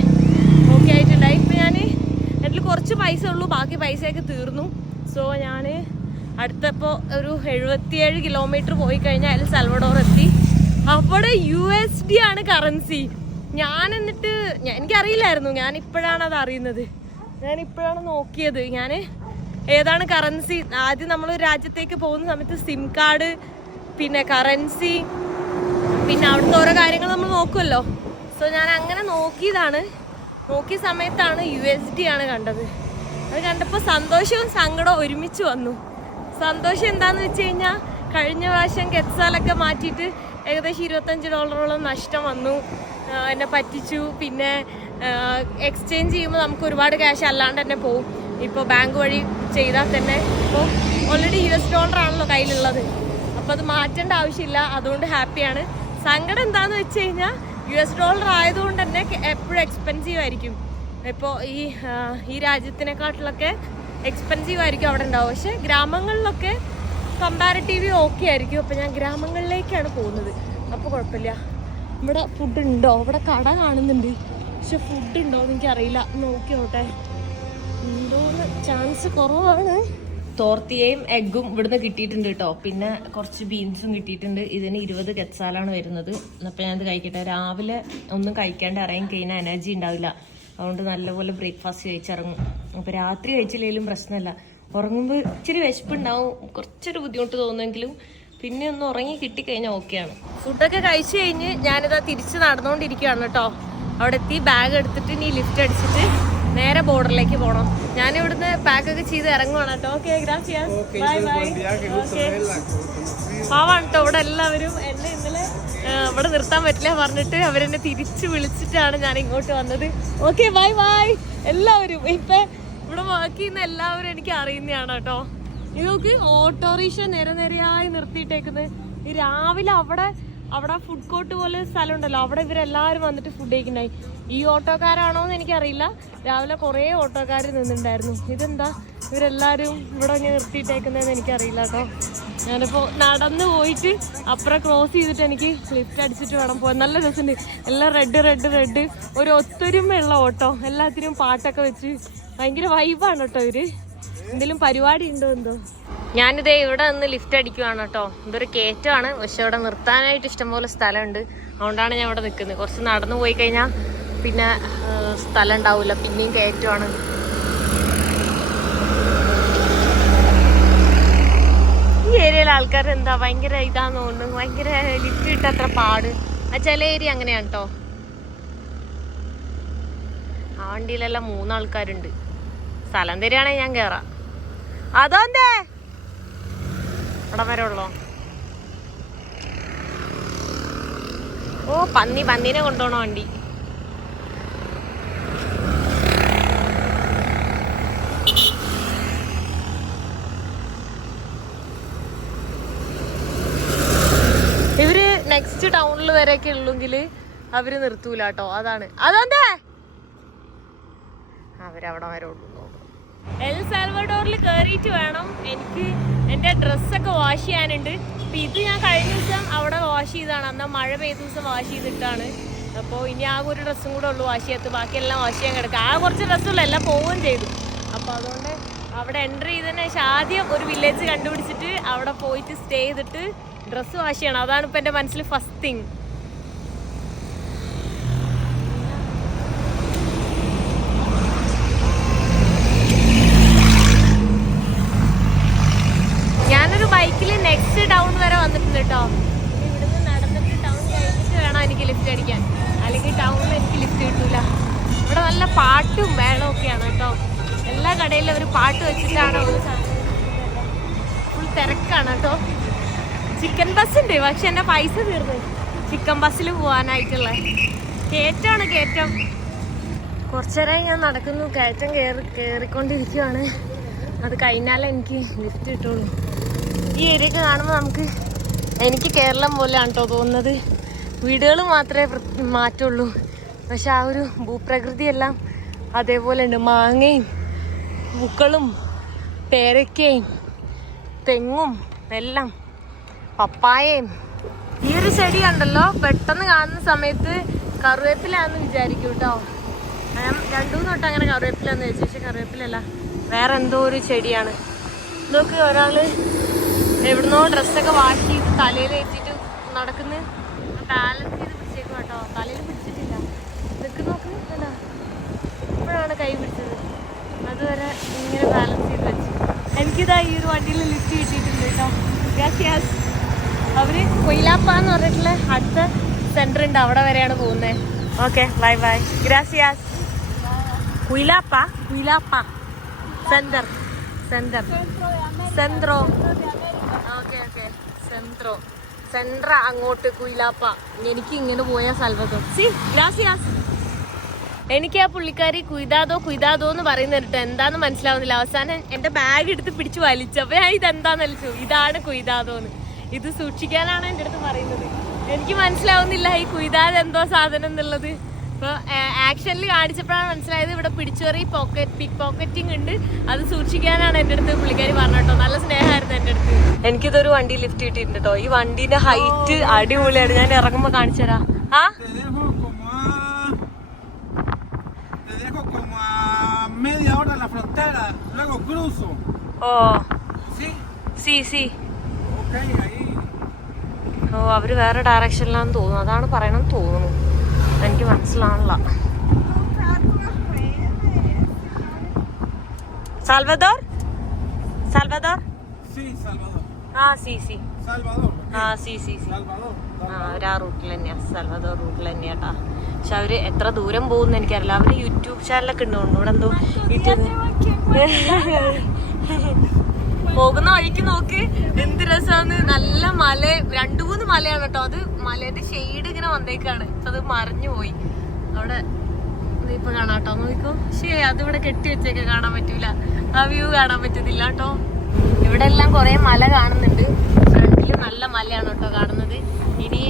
ഓക്കെ ആയിട്ടുണ്ടായി. ഇപ്പോൾ ഞാൻ എൻ്റെ കുറച്ച് പൈസ ഉള്ളൂ, ബാക്കി പൈസയൊക്കെ തീർന്നു. സോ ഞാൻ അടുത്തപ്പോൾ ഒരു 77 കിലോമീറ്റർ പോയി കഴിഞ്ഞാൽ എൽ സാൽവഡോർ എത്തി. അവിടെ USD ആണ് കറൻസി. എന്നിട്ട് എനിക്കറിയില്ലായിരുന്നു. ഞാൻ ഇപ്പോഴാണ് അത് അറിയുന്നത്. ഞാൻ ഇപ്പോഴാണ് നോക്കിയത്. ഞാൻ ഏതാണ് കറൻസി, ആദ്യം നമ്മൾ രാജ്യത്തേക്ക് പോകുന്ന സമയത്ത് സിം കാർഡ്, പിന്നെ കറൻസി, പിന്നെ അവിടുത്തെ ഓരോ കാര്യങ്ങൾ നമ്മൾ നോക്കുമല്ലോ. സോ ഞാൻ അങ്ങനെ നോക്കിയതാണ്. നോക്കിയ സമയത്താണ് USD ആണ് കണ്ടത്. അത് കണ്ടപ്പോൾ സന്തോഷവും സങ്കടവും ഒരുമിച്ച് വന്നു. സന്തോഷം എന്താണെന്ന് വെച്ച് കഴിഞ്ഞാൽ കഴിഞ്ഞ പ്രാവശ്യം കെറ്റ്സാലൊക്കെ മാറ്റിയിട്ട് ഏകദേശം $25 നഷ്ടം വന്നു. എന്നെ പറ്റിച്ചു. പിന്നെ എക്സ്ചേഞ്ച് ചെയ്യുമ്പോൾ നമുക്ക് ഒരുപാട് ക്യാഷ് അല്ലാണ്ട് തന്നെ പോവും. ഇപ്പോൾ ബാങ്ക് വഴി ചെയ്താൽ തന്നെ ഇപ്പോൾ ഓൾറെഡി $US ആണല്ലോ കയ്യിലുള്ളത്. അപ്പോൾ അത് മാറ്റേണ്ട ആവശ്യമില്ല. അതുകൊണ്ട് ഹാപ്പിയാണ്. സങ്കടം എന്താണെന്ന് വെച്ച് കഴിഞ്ഞാൽ $US ആയതുകൊണ്ട് തന്നെ എപ്പോഴും എക്സ്പെൻസീവ് ആയിരിക്കും. ഇപ്പോൾ ഈ രാജ്യത്തിനെക്കാട്ടിലൊക്കെ എക്സ്പെൻസീവ് ആയിരിക്കും അവിടെ ഉണ്ടാവും. പക്ഷെ ഗ്രാമങ്ങളിലൊക്കെ കമ്പാരിറ്റീവ്ലി ഓക്കെ ആയിരിക്കും. അപ്പോൾ ഞാൻ ഗ്രാമങ്ങളിലേക്കാണ് പോകുന്നത്. അപ്പോൾ കുഴപ്പമില്ല. ഇവിടെ ഫുഡ് ഉണ്ടോ? ഇവിടെ കട കാണുന്നുണ്ട്, പക്ഷെ ഫുഡ് ഉണ്ടോ എന്ന് എനിക്കറിയില്ല. നോക്കിയോട്ടെ. ഉണ്ടോന്ന് ചാൻസ് കുറവാണ്. തോർത്തിയയും എഗ്ഗും ഇവിടുന്ന് കിട്ടിയിട്ടുണ്ട് കേട്ടോ. പിന്നെ കുറച്ച് ബീൻസും കിട്ടിയിട്ടുണ്ട്. ഇതിന് 20 കെറ്റ്സാലാണ് വരുന്നത്. അപ്പോൾ ഞാനത് കഴിക്കട്ടെ. രാവിലെ ഒന്നും കഴിക്കാണ്ട് ഇറങ്ങി കഴിഞ്ഞാൽ എനർജി ഉണ്ടാവില്ല. അതുകൊണ്ട് നല്ലപോലെ ബ്രേക്ക്ഫാസ്റ്റ് കഴിച്ചിറങ്ങും. അപ്പോൾ രാത്രി കഴിച്ചില്ലെങ്കിലും പ്രശ്നമില്ല. ഉറങ്ങുമ്പോൾ ഇച്ചിരി വിശപ്പുണ്ടാവും, കുറച്ചൊരു ബുദ്ധിമുട്ട് തോന്നുമെങ്കിലും പിന്നെ ഒന്ന് ഉറങ്ങി കിട്ടിക്കഴിഞ്ഞാൽ ഓക്കെയാണ്. ഫുഡൊക്കെ കഴിച്ചു കഴിഞ്ഞ് ഞാനിതാ തിരിച്ച് നടന്നുകൊണ്ടിരിക്കുകയാണ് കേട്ടോ. അവിടെ എത്തി ബാഗ് എടുത്തിട്ട് ഇനി ലിഫ്റ്റ് അടിച്ചിട്ട് നേരെ ബോർഡറിലേക്ക് പോകണം. ഞാനിവിടുന്ന് പാക്കൊക്കെ ചെയ്ത് ഇറങ്ങുവാണ് കേട്ടോ. Okay, gracias. Bye bye. Okay. പാവാണ് കേട്ടോ ഇവിടെ എല്ലാവരും. എന്നെ ഇന്നലെ ഇവിടെ നിർത്താൻ പറ്റില്ല പറഞ്ഞിട്ട് അവരെന്നെ തിരിച്ചു വിളിച്ചിട്ടാണ് ഞാൻ ഇങ്ങോട്ട് വന്നത്. ഓക്കെ, ബൈ ബൈ എല്ലാവരും. ഇപ്പൊ ഇവിടെ വർക്ക് ചെയ്യുന്ന എല്ലാവരും എനിക്ക് അറിയുന്നതാണ് കേട്ടോ. ഇത് നോക്ക്, ഓട്ടോറിക്ഷ നിരനിരയായി നിർത്തിയിട്ടേക്കുന്നത്. ഈ രാവിലെ അവിടെ ഫുഡ് കോർട്ട് പോലെ സ്ഥലം ഉണ്ടല്ലോ, അവിടെ ഇവരെല്ലാവരും വന്നിട്ട് ഫുഡ് കഴിക്കുന്നുണ്ടായി. ഈ ഓട്ടോക്കാരാണോ എന്ന് എനിക്കറിയില്ല. രാവിലെ കുറേ ഓട്ടോക്കാർ നിന്നിട്ടുണ്ടായിരുന്നു. ഇതെന്താ ഇവരെല്ലാവരും ഇവിടെ ഇങ്ങനെ നിർത്തിയിട്ടേക്കുന്നതെന്ന് എനിക്കറിയില്ല കേട്ടോ. ഞാനിപ്പോൾ നടന്ന് പോയിട്ട് അപ്പുറം ക്രോസ് ചെയ്തിട്ട് എനിക്ക് ലിഫ്റ്റ് അടിച്ചിട്ട് വേണം പോകാൻ. നല്ല രസമുണ്ട്. എല്ലാം റെഡ് ഒരു ഒത്തൊരുമയുള്ള ഓട്ടോ. എല്ലാത്തിനും പാട്ടൊക്കെ വെച്ച് ഭയങ്കര വൈബാണ് കേട്ടോ ഇവര്. എന്തെങ്കിലും പരിപാടി ഉണ്ടോ എന്തോ. ഞാനിതേ ഇവിടെ നിന്ന് ലിഫ്റ്റ് അടിക്കുവാണ് കേട്ടോ. ഇതൊരു കയറ്റമാണ്, പക്ഷെ ഇവിടെ നിർത്താനായിട്ട് ഇഷ്ടംപോലെ സ്ഥലമുണ്ട്. അതുകൊണ്ടാണ് ഞാൻ ഇവിടെ നിൽക്കുന്നത്. കുറച്ച് നടന്നു പോയി കഴിഞ്ഞാൽ പിന്നെ സ്ഥലം ഉണ്ടാവില്ല, പിന്നെയും കയറ്റമാണ്. ഈ ഏരിയയിലെ ആൾക്കാർ എന്താ ഭയങ്കര ഇതാന്ന് തോന്നുന്നു, ഭയങ്കര ലിഫ്റ്റ് കിട്ടാൻ അത്ര പാട്. ചില ഏരിയ അങ്ങനെയാണ് കേട്ടോ. ആ വണ്ടിയിലെല്ലാം 3 ആൾക്കാരുണ്ട്. സ്ഥലം തരികയാണെങ്കിൽ ഞാൻ കയറാം. അതോന്തേ അവിടെ വരെ ഉള്ളോ? ഓ, പന്നീനെ കൊണ്ടുപോണോ വണ്ടി. ഇവര് നെക്സ്റ്റ് ടൗണിൽ വരെയൊക്കെ ഉള്ളെങ്കിൽ അവര് നിർത്തൂല കേട്ടോ. അതെന്തേ അവരവിടെ വരെ ഉള്ളൂ. എൽ സാൽവഡോറിൽ കയറിയിട്ട് വേണം എനിക്ക് എൻ്റെ ഡ്രസ്സൊക്കെ വാഷ് ചെയ്യാനുണ്ട്. അപ്പം ഇത് ഞാൻ കഴിഞ്ഞ ദിവസം അവിടെ വാഷ് ചെയ്തതാണ്. എന്നാൽ മഴ പെയ്ത ദിവസം വാഷ് ചെയ്തിട്ടാണ്. അപ്പോൾ ഇനി ആകെ ഒരു ഡ്രസ്സും കൂടെ ഉള്ളൂ വാഷ് ചെയ്യാത്ത. ബാക്കിയെല്ലാം വാഷ് ചെയ്യാൻ കിടക്കുക. ആ കുറച്ച് ഡ്രസ്സുള്ളൂ, എല്ലാം പോവുകയും ചെയ്തു. അപ്പോൾ അതുകൊണ്ട് അവിടെ എൻ്റർ ചെയ്തതിന് ശേഷം ആദ്യം ഒരു വില്ലേജ് കണ്ടുപിടിച്ചിട്ട് അവിടെ പോയിട്ട് സ്റ്റേ ചെയ്തിട്ട് ഡ്രസ്സ് വാഷ് ചെയ്യണം. അതാണ് ഇപ്പം എൻ്റെ മനസ്സിൽ ഫസ്റ്റ് തിങ്. ഞാനൊരു ബൈക്കിൽ നെക്സ്റ്റ് ടൗൺ വരെ വന്നിട്ടുണ്ട് കേട്ടോ. ഇനി ഇവിടുന്ന് നടന്നിട്ട് ടൗൺ കഴിഞ്ഞിട്ട് വേണം എനിക്ക് ലിഫ്റ്റ് അടിക്കാൻ, അല്ലെങ്കിൽ ടൗണിൽ എനിക്ക് ലിഫ്റ്റ് കിട്ടൂല. ഇവിടെ നല്ല പാട്ടും മേളവും ഒക്കെയാണ് കേട്ടോ. എല്ലാ കടയിലും അവർ പാട്ട് വെച്ചിട്ടാണ് ഒരു ഫുൾ തിരക്കാണ് കേട്ടോ. ചിക്കൻ ബസ് ഉണ്ട്, പക്ഷെ എൻ്റെ പൈസ തീർന്നു ചിക്കൻ ബസ്സിൽ പോകാനായിട്ടുള്ള. കയറ്റമാണ് കയറ്റം. കുറച്ചേരം ഞാൻ നടക്കുന്നു, കയറ്റം കയറിക്കൊണ്ടിരിക്കുകയാണ്. അത് കഴിഞ്ഞാലേ എനിക്ക് ലിഫ്റ്റ് കിട്ടുള്ളൂ. ഈ ഏരിയയൊക്കെ കാണുമ്പോൾ എനിക്ക് കേരളം പോലെയാണ് കേട്ടോ തോന്നുന്നത്. വീടുകൾ മാത്രമേ മാറ്റുള്ളൂ, പക്ഷെ ആ ഒരു ഭൂപ്രകൃതിയെല്ലാം അതേപോലെ ഉണ്ട്. മാങ്ങയും പൂക്കളും പേരക്കയും തെങ്ങും എല്ലാം, പപ്പായയും. ഈ ഒരു ചെടി കണ്ടല്ലോ, പെട്ടെന്ന് കാണുന്ന സമയത്ത് കറിവേപ്പിലാന്ന് വിചാരിക്കും കേട്ടോ. ഞാൻ 2-3 വട്ടം അങ്ങനെ കറിവേപ്പിലാന്ന് വെച്ചു, പക്ഷെ കറിവേപ്പിലല്ല, വേറെ എന്തോ ഒരു ചെടിയാണ്. ഇതൊക്കെ ഒരാള് എവിടുന്നോ ഡ്രസ്സൊക്കെ വാഷ് ചെയ്ത് തലയിൽ വെച്ചിട്ട് നടക്കുന്നു. ബാലൻസ് ചെയ്ത് പിടിച്ചേക്കും കേട്ടോ. തലയിൽ പിടിച്ചിട്ടില്ല. ഇതൊക്കെ നോക്ക്, എന്താ ഇപ്പോഴാണ് കൈ പിടിച്ചത്. അതുവരെ ഇങ്ങനെ ബാലൻസ് ചെയ്ത് വെച്ചു. എനിക്കിതാ ഈ ഒരു വണ്ടിയിൽ ലിഫ്റ്റ് കിട്ടിയിട്ടുണ്ട് കേട്ടോ. ഗ്രാസിയാസ്. അവര് കൊയിലാപ്പാന്ന് പറഞ്ഞിട്ടുള്ള അടുത്ത സെന്റർ ഉണ്ട്, അവിടെ വരെയാണ് പോകുന്നത്. Okay, bye bye. ഗ്രാസിയാസ്. കുയിലാപ്പ സെന്റർ സെൻട്രോ. ഓക്കെ സെൻട്ര അങ്ങോട്ട് കുയിലാപ്പ. എനിക്ക് ഇങ്ങനെ പോയാൽ സാൽവദോർ. ഗ്രാസിയാസ്. എനിക്ക് ആ പുള്ളിക്കാരി കുയിതാദോ എന്ന് പറയുന്നത് കേട്ടോ. എന്താന്ന് മനസ്സിലാവുന്നില്ല. അവസാനം എന്റെ ബാഗ് എടുത്ത് പിടിച്ച് വലിച്ചപ്പോ ഞാൻ ഇതെന്താന്ന് വലിച്ചു. ഇതാണ് കുയിതാദോന്ന്. ഇത് സൂക്ഷിക്കാനാണ് എൻ്റെ അടുത്ത് പറയുന്നത്. എനിക്ക് മനസ്സിലാവുന്നില്ല ഈ കുയിതാദ് എന്തോ സാധനം എന്നുള്ളത്. ഇപ്പോൾ ആക്ഷനിൽ കാണിച്ചപ്പോഴാണ് മനസ്സിലായത്. ഇവിടെ പിടിച്ചുപറി പിക് പോക്കറ്റിംഗ് ഉണ്ട്, അത് സൂക്ഷിക്കാനാണ് എൻ്റെ അടുത്ത് പുള്ളിക്കാരി പറഞ്ഞു കേട്ടോ. നല്ല സ്നേഹമായിരുന്നു എൻ്റെ അടുത്ത്. എനിക്കിതൊരു വണ്ടി ലിഫ്റ്റ് കിട്ടിയിട്ടുണ്ട് കേട്ടോ. ഈ വണ്ടീന്റെ ഹൈറ്റ് അടിപൊളിയാണ്. ഞാൻ ഇറങ്ങുമ്പോൾ കാണിച്ചു തരാം. അവര് വേറെ ഡയറക്ഷനിലാന്ന് തോന്നുന്നു. അതാണ് പറയണമെന്ന് തോന്നുന്നു. എനിക്ക് മനസ്സിലാണല്ല. സാൽവദോർ അവര് ആ റൂട്ടിൽ തന്നെയാ, സാൽവദോർ റൂട്ടിൽ തന്നെയാട്ടാ. പക്ഷെ അവര് എത്ര ദൂരം പോകുന്ന എനിക്കറിയില്ല. അവര് യൂട്യൂബ് ചാനലൊക്കെ ഉണ്ടോ ഇവിടെ എന്തോ യൂട്യൂബ്. പോകുന്ന വഴിക്ക് നോക്ക് എന്ത് രസമാണ്. നല്ല മല, 2-3 മലയാണ് കേട്ടോ. അത് മലേന്റെ ഷെയ്ഡ് ഇങ്ങനെ വന്നേക്കാണ്. അത് മറിഞ്ഞു പോയി. അവിടെ ഇപ്പൊ കാണാട്ടോ, നോക്കോ. ശരി, അതിവിടെ കെട്ടി വെച്ചേക്കെ കാണാൻ പറ്റൂല. ആ വ്യൂ കാണാൻ പറ്റുന്നില്ല കേട്ടോ. ഇവിടെ എല്ലാം കുറെ മല കാണുന്നുണ്ട്. ഫ്രണ്ടില് നല്ല മലയാണ് കേട്ടോ കാണുന്നത്. ഇനി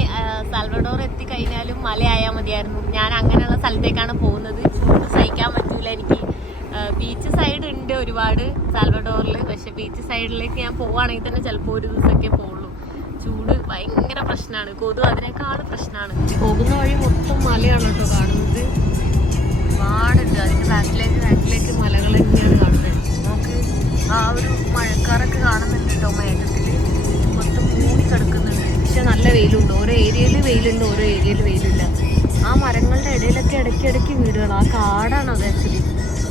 സാൽവഡോർ എത്തിക്കഴിഞ്ഞാലും മലയായാൽ മതിയായിരുന്നു. ഞാൻ അങ്ങനെയുള്ള സ്ഥലത്തേക്കാണ് പോകുന്നത്. ചൂട് സഹിക്കാൻ പറ്റൂല എനിക്ക്. ബീച്ച് സൈഡ് ഉണ്ട് ഒരുപാട് സാൽവഡോറിൽ. പക്ഷെ ബീച്ച് സൈഡിലേക്ക് ഞാൻ പോവാണെങ്കിൽ തന്നെ ചിലപ്പോൾ ഒരു ദിവസമൊക്കെ പോകുള്ളൂ. ചൂട് ഭയങ്കര പ്രശ്നമാണ്. കൊതു അതിനേക്കാൾ പ്രശ്നമാണ്. പോകുന്ന വഴി മൊത്തം മലയാണ് കേട്ടോ കാണുന്നത്. ഒരുപാടുണ്ട്. അതിന്റെ ബാക്കിലേക്ക് മലകൾ തന്നെയാണ് കാണുന്നത്. നമുക്ക് ആ ഒരു മഴക്കാറൊക്കെ കാണുന്നുണ്ട് കേട്ടോ. മേഘത്തില് മൊത്തം മൂടി കിടക്കുന്നുണ്ട്. പക്ഷെ നല്ല വെയിലുണ്ട്. ഓരോ ഏരിയയിൽ വെയിലുണ്ട്, ഓരോ ഏരിയയിൽ വെയിലില്ല. ആ മരങ്ങളുടെ ഇടയിലൊക്കെ ഇടയ്ക്കിടയ്ക്ക് വീടുകൾ. ആ കാടാണ് അത് ആക്ച്വലി.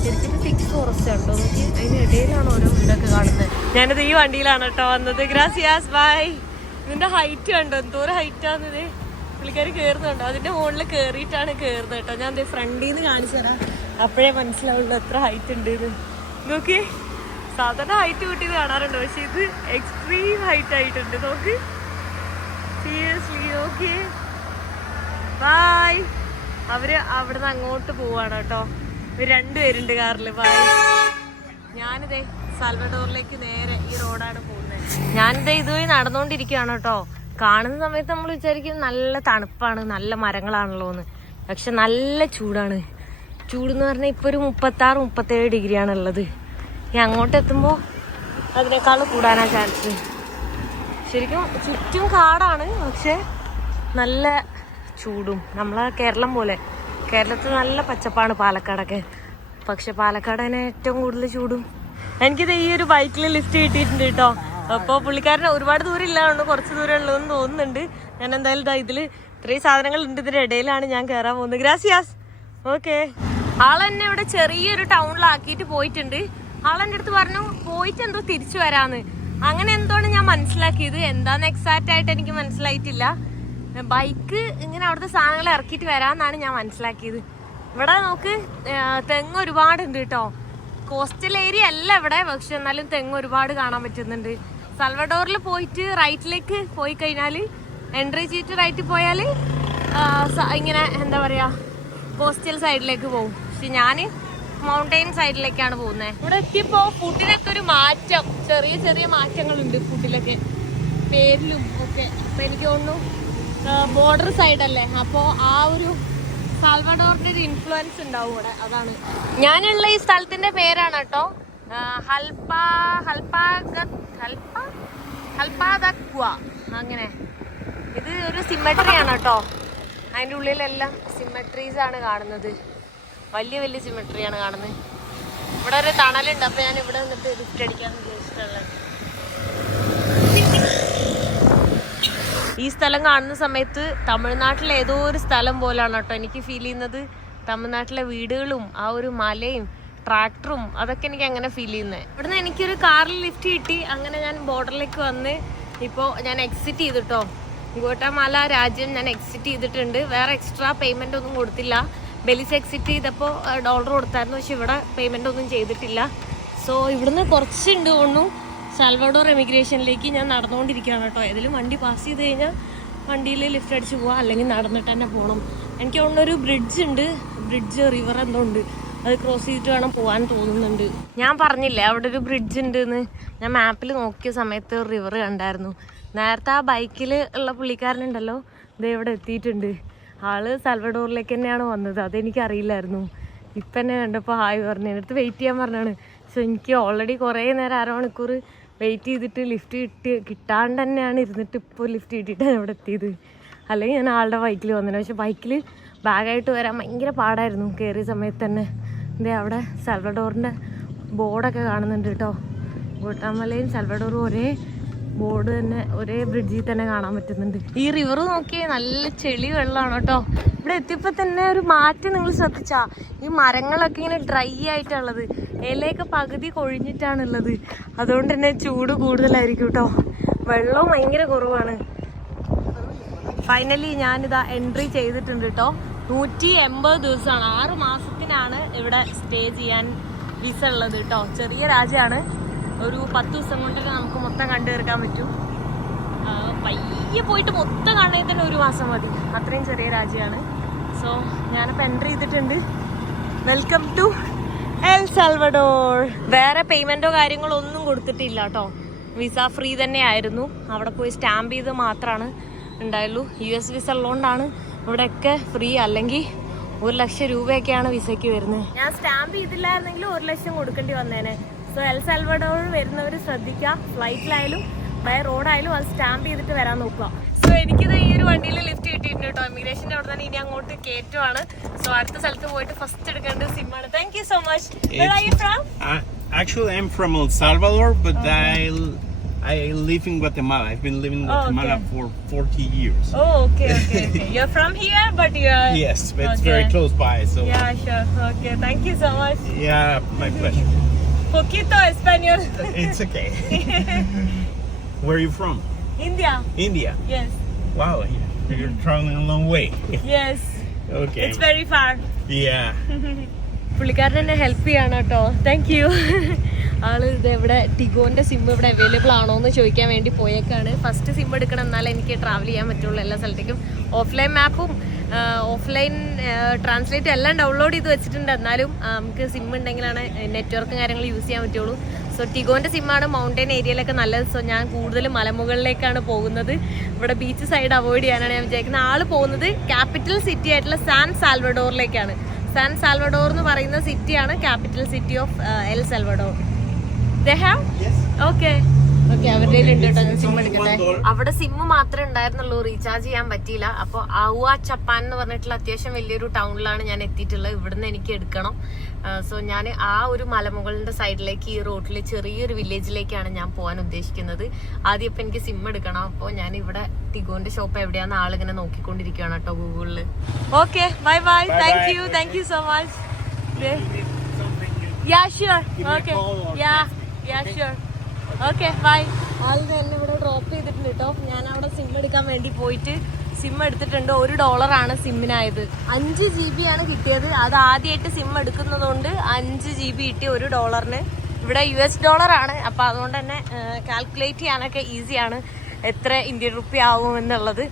ശരിക്കും തിക്ക് ഫോറസ്റ്റ് ഉണ്ടോ നോക്കി. അതിന് ഇടയിലാണ് ഓരോ വീടൊക്കെ കാണുന്നത്. ഞാനത് ഈ വണ്ടിയിലാണ് കേട്ടോ വന്നത്. Gracias by. ഇതിന്റെ ഹൈറ്റ് കണ്ടോ, എന്തോരം ഹൈറ്റാന്നത്. പുള്ളിക്കാർ കയറുന്നുണ്ടോ. അതിന്റെ മുകളിൽ കയറിയിട്ടാണ് കയറുന്നത് കേട്ടോ. ഞാൻ ഫ്രണ്ടിൽ നിന്ന് കാണിച്ചു തരാം. അപ്പോഴേ മനസ്സിലാവുള്ളൂ എത്ര ഹൈറ്റ് ഉണ്ട് എന്ന്. നോക്കി, സാധാരണ ഹൈറ്റ് കൂട്ടിയത് കാണാറുണ്ട്. പക്ഷെ ഇത് എക്സ്ട്രീം ഹൈറ്റ് ആയിട്ടുണ്ട്. നോക്ക്, സീരിയസ്ലി. Okay bye. അവര് അവിടുന്ന് അങ്ങോട്ട് പോവാണ് കേട്ടോ. 2 പേരുണ്ട് കാറിൽ. ബൈ. ഞാനിതേ സാൽവഡോറിലേക്ക് നേരെ ഈ റോഡാണ് പോകുന്നത്. ഞാനിതേ ഇതുവഴി നടന്നുകൊണ്ടിരിക്കുകയാണ് കേട്ടോ. കാണുന്ന സമയത്ത് നമ്മൾ വിചാരിക്കും നല്ല തണുപ്പാണ്, നല്ല മരങ്ങളാണല്ലോ എന്ന്. പക്ഷെ നല്ല ചൂടാണ്. ചൂടെന്ന് പറഞ്ഞാൽ ഇപ്പോൾ ഒരു 36-37 ഡിഗ്രിയാണ് ഉള്ളത്. ഇനി അങ്ങോട്ട് എത്തുമ്പോൾ അതിനേക്കാൾ കൂടാനാ ചാൻസ്. ശരിക്കും ചുറ്റും കാടാണ്, പക്ഷെ നല്ല ചൂടും. നമ്മളെ കേരളം പോലെ. കേരളത്തിൽ നല്ല പച്ചപ്പാണ് പാലക്കാടൊക്കെ. പക്ഷെ പാലക്കാട് തന്നെ ഏറ്റവും കൂടുതൽ ചൂടും. എനിക്കിത് ഈ ഒരു ബൈക്കിൽ ലിഫ്റ്റ് കിട്ടിയിട്ടുണ്ട് കേട്ടോ. അപ്പോൾ പുള്ളിക്കാരന് ഒരുപാട് ദൂരം ഇല്ലാണ്ട് കുറച്ച് ദൂരം ഉള്ളതെന്ന് തോന്നുന്നുണ്ട്. ഞാൻ എന്തായാലും ഇതിൽ ഇത്രയും സാധനങ്ങൾ ഉണ്ട്. ഇതിന്റെ ഇടയിലാണ് ഞാൻ കയറാൻ പോകുന്നത്. ഗ്രാസിയാസ്. ഓക്കെ. ആളെന്നെ ഇവിടെ ചെറിയൊരു ടൗണിലാക്കിയിട്ട് പോയിട്ടുണ്ട്. ആളെൻ്റെ അടുത്ത് പറഞ്ഞു പോയിട്ട് എന്തോ തിരിച്ചു വരാന്ന്. അങ്ങനെ എന്തോന്ന് ഞാൻ മനസ്സിലാക്കിയത്. എന്താന്ന് എക്സാക്റ്റ് ആയിട്ട് എനിക്ക് മനസ്സിലായിട്ടില്ല. ബൈക്ക് ഇങ്ങനെ അവിടുത്തെ സാധനങ്ങൾ ഇറക്കിയിട്ട് വരാന്നാണ് ഞാൻ മനസ്സിലാക്കിയത്. ഇവിടെ നോക്ക്, തെങ്ങ് ഒരുപാടുണ്ട് കേട്ടോ. കോസ്റ്റൽ ഏരിയ അല്ല ഇവിടെ, പക്ഷെ എന്നാലും തെങ്ങ് ഒരുപാട് കാണാൻ പറ്റുന്നുണ്ട്. സാൽവഡോറിൽ പോയിട്ട് റൈറ്റിലേക്ക് പോയി കഴിഞ്ഞാൽ, എൻട്രി ചെയ്തിട്ട് റൈറ്റിൽ പോയാൽ ഇങ്ങനെ എന്താ പറയാ, കോസ്റ്റൽ സൈഡിലേക്ക് പോകും. പക്ഷെ ഞാൻ മൗണ്ടൈൻ സൈഡിലേക്കാണ് പോകുന്നത്. ഇവിടെ എത്തിയപ്പോ ഫുഡിനൊക്കെ ഒരു മാറ്റം, ചെറിയ ചെറിയ മാറ്റങ്ങളുണ്ട് ഫുഡിലൊക്കെ, പേരിലും ഒക്കെ. അപ്പൊ എനിക്ക് തോന്നുന്നു ബോർഡർ സൈഡല്ലേ, അപ്പോൾ ആ ഒരു സാൽവഡോറിന്റെ ഒരു ഇൻഫ്ലുവൻസ് ഉണ്ടാവും ഇവിടെ. അതാണ് ഞാനുള്ള ഈ സ്ഥലത്തിന്റെ പേരാണ് കേട്ടോ, ഹൽപാദക്വ. അങ്ങനെ ഇത് ഒരു സിമെട്രിയാണ് കേട്ടോ. അതിൻ്റെ ഉള്ളിലെല്ലാം സിമെട്രീസ് ആണ് കാണുന്നത്. വലിയ വലിയ സിമെട്രിയാണ് കാണുന്നത്. ഇവിടെ ഒരു തണലുണ്ട്. അപ്പൊ ഞാൻ ഇവിടെ നിന്നിട്ട് ലിഫ്റ്റ് അടിക്കാന്ന് ഉദ്ദേശിച്ചിട്ടുള്ളത്. ഈ സ്ഥലം കാണുന്ന സമയത്ത് തമിഴ്നാട്ടിലെ ഏതോ ഒരു സ്ഥലം പോലാണ് കേട്ടോ എനിക്ക് ഫീൽ ചെയ്യുന്നത്. തമിഴ്നാട്ടിലെ വീടുകളും ആ ഒരു മലയും ട്രാക്ടറും അതൊക്കെ എനിക്ക് അങ്ങനെ ഫീൽ ചെയ്യുന്നത്. ഇവിടുന്ന് എനിക്കൊരു കാറിൽ ലിഫ്റ്റ് കിട്ടി. അങ്ങനെ ഞാൻ ബോർഡറിലേക്ക് വന്ന് ഇപ്പോൾ ഞാൻ എക്സിറ്റ് ചെയ്തിട്ടോ. ഗോട്ടമാല രാജ്യം ഞാൻ എക്സിറ്റ് ചെയ്തിട്ടുണ്ട്. വേറെ എക്സ്ട്രാ പേയ്മെന്റ് ഒന്നും കൊടുത്തില്ല. ബെലിസ് എക്സിറ്റ് ചെയ്തപ്പോൾ $1 കൊടുത്തായിരുന്നു. പക്ഷെ ഇവിടെ പേയ്മെന്റ് ഒന്നും ചെയ്തിട്ടില്ല. സോ ഇവിടുന്ന് കുറച്ചുണ്ട് തോന്നുന്നു സാൽവഡോർ എമിഗ്രേഷനിലേക്ക് ഞാൻ നടന്നുകൊണ്ടിരിക്കുകയാണ് കേട്ടോ. ഏതെങ്കിലും വണ്ടി പാസ് ചെയ്ത് കഴിഞ്ഞാൽ വണ്ടിയിൽ ലിഫ്റ്റ് അടിച്ച് പോവാം, അല്ലെങ്കിൽ നടന്നിട്ട് തന്നെ പോകണം. എനിക്ക് തോന്നുന്നൊരു ബ്രിഡ്ജ് ഉണ്ട്, റിവർ എന്തോ ഉണ്ട്. അത് ക്രോസ് ചെയ്തിട്ട് വേണം പോകാൻ തോന്നുന്നുണ്ട്. ഞാൻ പറഞ്ഞില്ലേ അവിടെ ഒരു ബ്രിഡ്ജ് ഉണ്ട് എന്ന്. ഞാൻ മാപ്പിൽ നോക്കിയ സമയത്ത് ഒരു റിവർ കണ്ടായിരുന്നു. നേരത്തെ ആ ബൈക്കിൽ ഉള്ള പുള്ളിക്കാരനുണ്ടല്ലോ, ഇത് ഇവിടെ എത്തിയിട്ടുണ്ട്. ആള് സാൽവഡോറിലേക്ക് തന്നെയാണ് വന്നത്. അതെനിക്കറിയില്ലായിരുന്നു. ഇപ്പം എന്നെ കണ്ടപ്പോൾ ഹായ് പറഞ്ഞു. എൻ്റെ അടുത്ത് വെയിറ്റ് ചെയ്യാൻ പറഞ്ഞാണ്. സോ എനിക്ക് ഓൾറെഡി കുറേ നേരം 1/2 മണിക്കൂർ വെയിറ്റ് ചെയ്തിട്ട് ലിഫ്റ്റ് കിട്ടാണ്ട് തന്നെയാണ് ഇരുന്നിട്ട് ഇപ്പോൾ ലിഫ്റ്റ് കിട്ടിയിട്ടാണ് ഇവിടെ എത്തിയത്. അല്ലെങ്കിൽ ഞാൻ ആളുടെ ബൈക്കിൽ വന്നത്. പക്ഷെ ബൈക്കിൽ ബാഗായിട്ട് വരാൻ ഭയങ്കര പാടായിരുന്നു കയറിയ സമയത്ത് തന്നെ. എന്തേ അവിടെ സാൽവഡോറിൻ്റെ ബോർഡൊക്കെ കാണുന്നുണ്ട് കേട്ടോ. ഗോട്ടാമലയും സാൽവഡോറും ഒരേ ബോർഡ് തന്നെ, ഒരേ ബ്രിഡ്ജിൽ തന്നെ കാണാൻ പറ്റുന്നുണ്ട്. ഈ റിവർ നോക്കിയേ നല്ല ചെളി വെള്ളമാണ് കേട്ടോ. ഇവിടെ എത്തിയപ്പോൾ തന്നെ ഒരു മാറ്റം നിങ്ങൾ ശ്രദ്ധിച്ചാ, ഈ മരങ്ങളൊക്കെ ഇങ്ങനെ ഡ്രൈ ആയിട്ടുള്ളത്, ഇലയൊക്കെ പകുതി കൊഴിഞ്ഞിട്ടാണുള്ളത്. അതുകൊണ്ട് തന്നെ ചൂട് കൂടുതലായിരിക്കും കേട്ടോ. വെള്ളവും ഭയങ്കര കുറവാണ്. ഫൈനലി ഞാനിതാ എൻട്രി ചെയ്തിട്ടുണ്ട് കേട്ടോ. 180 ദിവസമാണ്, 6 മാസത്തിനാണ് ഇവിടെ സ്റ്റേ ചെയ്യാൻ വിസ ഉള്ളത് കേട്ടോ. ചെറിയ രാജ്യമാണ്, ഒരു 10 ദിവസം കൊണ്ടൊക്കെ നമുക്ക് മൊത്തം കണ്ടു തീർക്കാൻ പറ്റും. പയ്യെ പോയിട്ട് മൊത്തം കാണണമെങ്കിൽ തന്നെ 1 മാസം മതി. അത്രയും ചെറിയ രാജ്യമാണ്. സോ ഞാനിപ്പോൾ എൻ്റർ ചെയ്തിട്ടുണ്ട്. Welcome to El Salvador. വേറെ പേയ്മെൻറ്റോ കാര്യങ്ങളോ ഒന്നും കൊടുത്തിട്ടില്ല കേട്ടോ. വിസ ഫ്രീ തന്നെ ആയിരുന്നു. അവിടെ പോയി സ്റ്റാമ്പ് ചെയ്ത് മാത്രമാണ് ഉണ്ടായുള്ളൂ. US വിസ ഉള്ളതുകൊണ്ടാണ് ഇവിടെയൊക്കെ ഫ്രീ. അല്ലെങ്കിൽ 1 ലക്ഷം രൂപയൊക്കെയാണ് വിസയ്ക്ക് വരുന്നത്. ഞാൻ സ്റ്റാമ്പ് ചെയ്തില്ലായിരുന്നെങ്കിൽ 1 ലക്ഷം കൊടുക്കേണ്ടി വന്നേനെ. സോ എൽ സാൽവഡോർ വരുന്നവർ ശ്രദ്ധിക്കുക. ഫ്ലൈറ്റിലായാലും ബൈ റോഡായാലും അത് സ്റ്റാമ്പ് ചെയ്തിട്ട് വരാൻ നോക്കുക. സോ എനിക്കിത് ഈ ഒരു വണ്ടിയിൽ ലിഫ്റ്റ് കിട്ടിയിട്ടുണ്ട് കേട്ടോ. ഇമിഗ്രേഷൻ്റെ അവിടെ തന്നെ ഇനി അങ്ങോട്ട് കയറ്റുവാണ്. സോ അടുത്ത സ്ഥലത്ത് പോയിട്ട് ഫസ്റ്റ് എടുക്കേണ്ടത് സിമ്മാണ്. Thank you so much. Where are you from? Actually, I'm from El Salvador, but I live in Guatemala. I've been living in Guatemala for 40 years. Oh, okay. You're from here, but you're... Yes, but it's very close by, so... Yeah, sure. Okay, thank you so much. Yeah, my pleasure. Poquito español. It's okay. Where are you from? India. India? Yes. Wow, you're traveling a long way. Yes. Okay. It's very far. Yeah. പുള്ളിക്കാരൻ എന്നെ help ചെയ്യാണ് കേട്ടോ. Thank you. ആള് ഇത് ഇവിടെ ടിഗോന്റെ SIM ഇവിടെ available ആണോ എന്ന് ചോദിക്കാൻ വേണ്ടി പോയേക്കാണ്. ഫസ്റ്റ് സിം എടുക്കണം, എന്നാലേ എനിക്ക് ട്രാവൽ ചെയ്യാൻ പറ്റുള്ളൂ എല്ലാ സ്ഥലത്തേക്കും. ഓഫ്ലൈൻ മാപ്പും ഓഫ്ലൈൻ ട്രാൻസ്ലേറ്റും എല്ലാം ഡൗൺലോഡ് ചെയ്ത് വെച്ചിട്ടുണ്ട്. എന്നാലും നമുക്ക് സിം ഉണ്ടെങ്കിലാണ് നെറ്റ്വർക്കും കാര്യങ്ങൾ യൂസ് ചെയ്യാൻ പറ്റുള്ളൂ. സോ ടിഗോന്റെ സിമ്മാണ് മൗണ്ടൻ ഏരിയയിലൊക്കെ നല്ലത്. സോ ഞാൻ കൂടുതലും മലമുകളിലേക്കാണ് പോകുന്നത്. ഇവിടെ ബീച്ച് സൈഡ് അവോയ്ഡ് ചെയ്യാനാണ് ഞാൻ വിചാരിക്കുന്നത്. ആള് പോകുന്നത് ക്യാപിറ്റൽ സിറ്റി ആയിട്ടുള്ള സാൻ സാൽവഡോറിലേക്കാണ്. സാൻ സാൽവഡോർ എന്ന് പറയുന്ന സിറ്റിയാണ് capital city of El Salvador. അവരുടെ ഉണ്ട് കേട്ടോ. ഞാൻ സിം എടുക്കട്ടെ. അവിടെ സിം മാത്രമേ ഉണ്ടായിരുന്നുള്ളൂ, റീചാർജ് ചെയ്യാൻ പറ്റിയില്ല. അപ്പോൾ ആവുവ ചപ്പാൻ എന്ന് പറഞ്ഞിട്ടുള്ള അത്യാവശ്യം വലിയൊരു ടൗണിലാണ് ഞാൻ എത്തിയിട്ടുള്ളത്. ഇവിടുന്ന് എനിക്ക് എടുക്കണം. സോ ഞാൻ ആ ഒരു മലമുകളിന്റെ സൈഡിലേക്ക് ഈ റോഡിൽ ചെറിയൊരു വില്ലേജിലേക്കാണ് ഞാൻ പോകാൻ ഉദ്ദേശിക്കുന്നത്. ആദ്യം ഇപ്പം എനിക്ക് സിം എടുക്കണം. അപ്പോൾ ഞാൻ ഇവിടെ ടിഗോന്റെ ഷോപ്പ് എവിടെയാന്ന് ആളിങ്ങനെ നോക്കിക്കൊണ്ടിരിക്കുകയാണ് കേട്ടോ ഗൂഗിളിൽ. Okay, bye bye. Thank you so much. Okay, bye. ആളിത് എന്നെ ഇവിടെ ഡ്രോപ്പ് ചെയ്തിട്ടുണ്ട് കേട്ടോ. ഞാൻ അവിടെ സിം എടുക്കാൻ വേണ്ടി പോയിട്ട് സിം എടുത്തിട്ടുണ്ട്. $1 സിമ്മിനായത്. 5 GB ആണ് കിട്ടിയത്. അത് ആദ്യമായിട്ട് സിം എടുക്കുന്നതുകൊണ്ട് 5 GB കിട്ടി $1. ഇവിടെ US ഡോളറാണ്. അപ്പം അതുകൊണ്ട് തന്നെ കാൽക്കുലേറ്റ് ചെയ്യാനൊക്കെ ഈസിയാണ് എത്ര ഇന്ത്യൻ റുപ്പി ആവും എന്നുള്ളത്.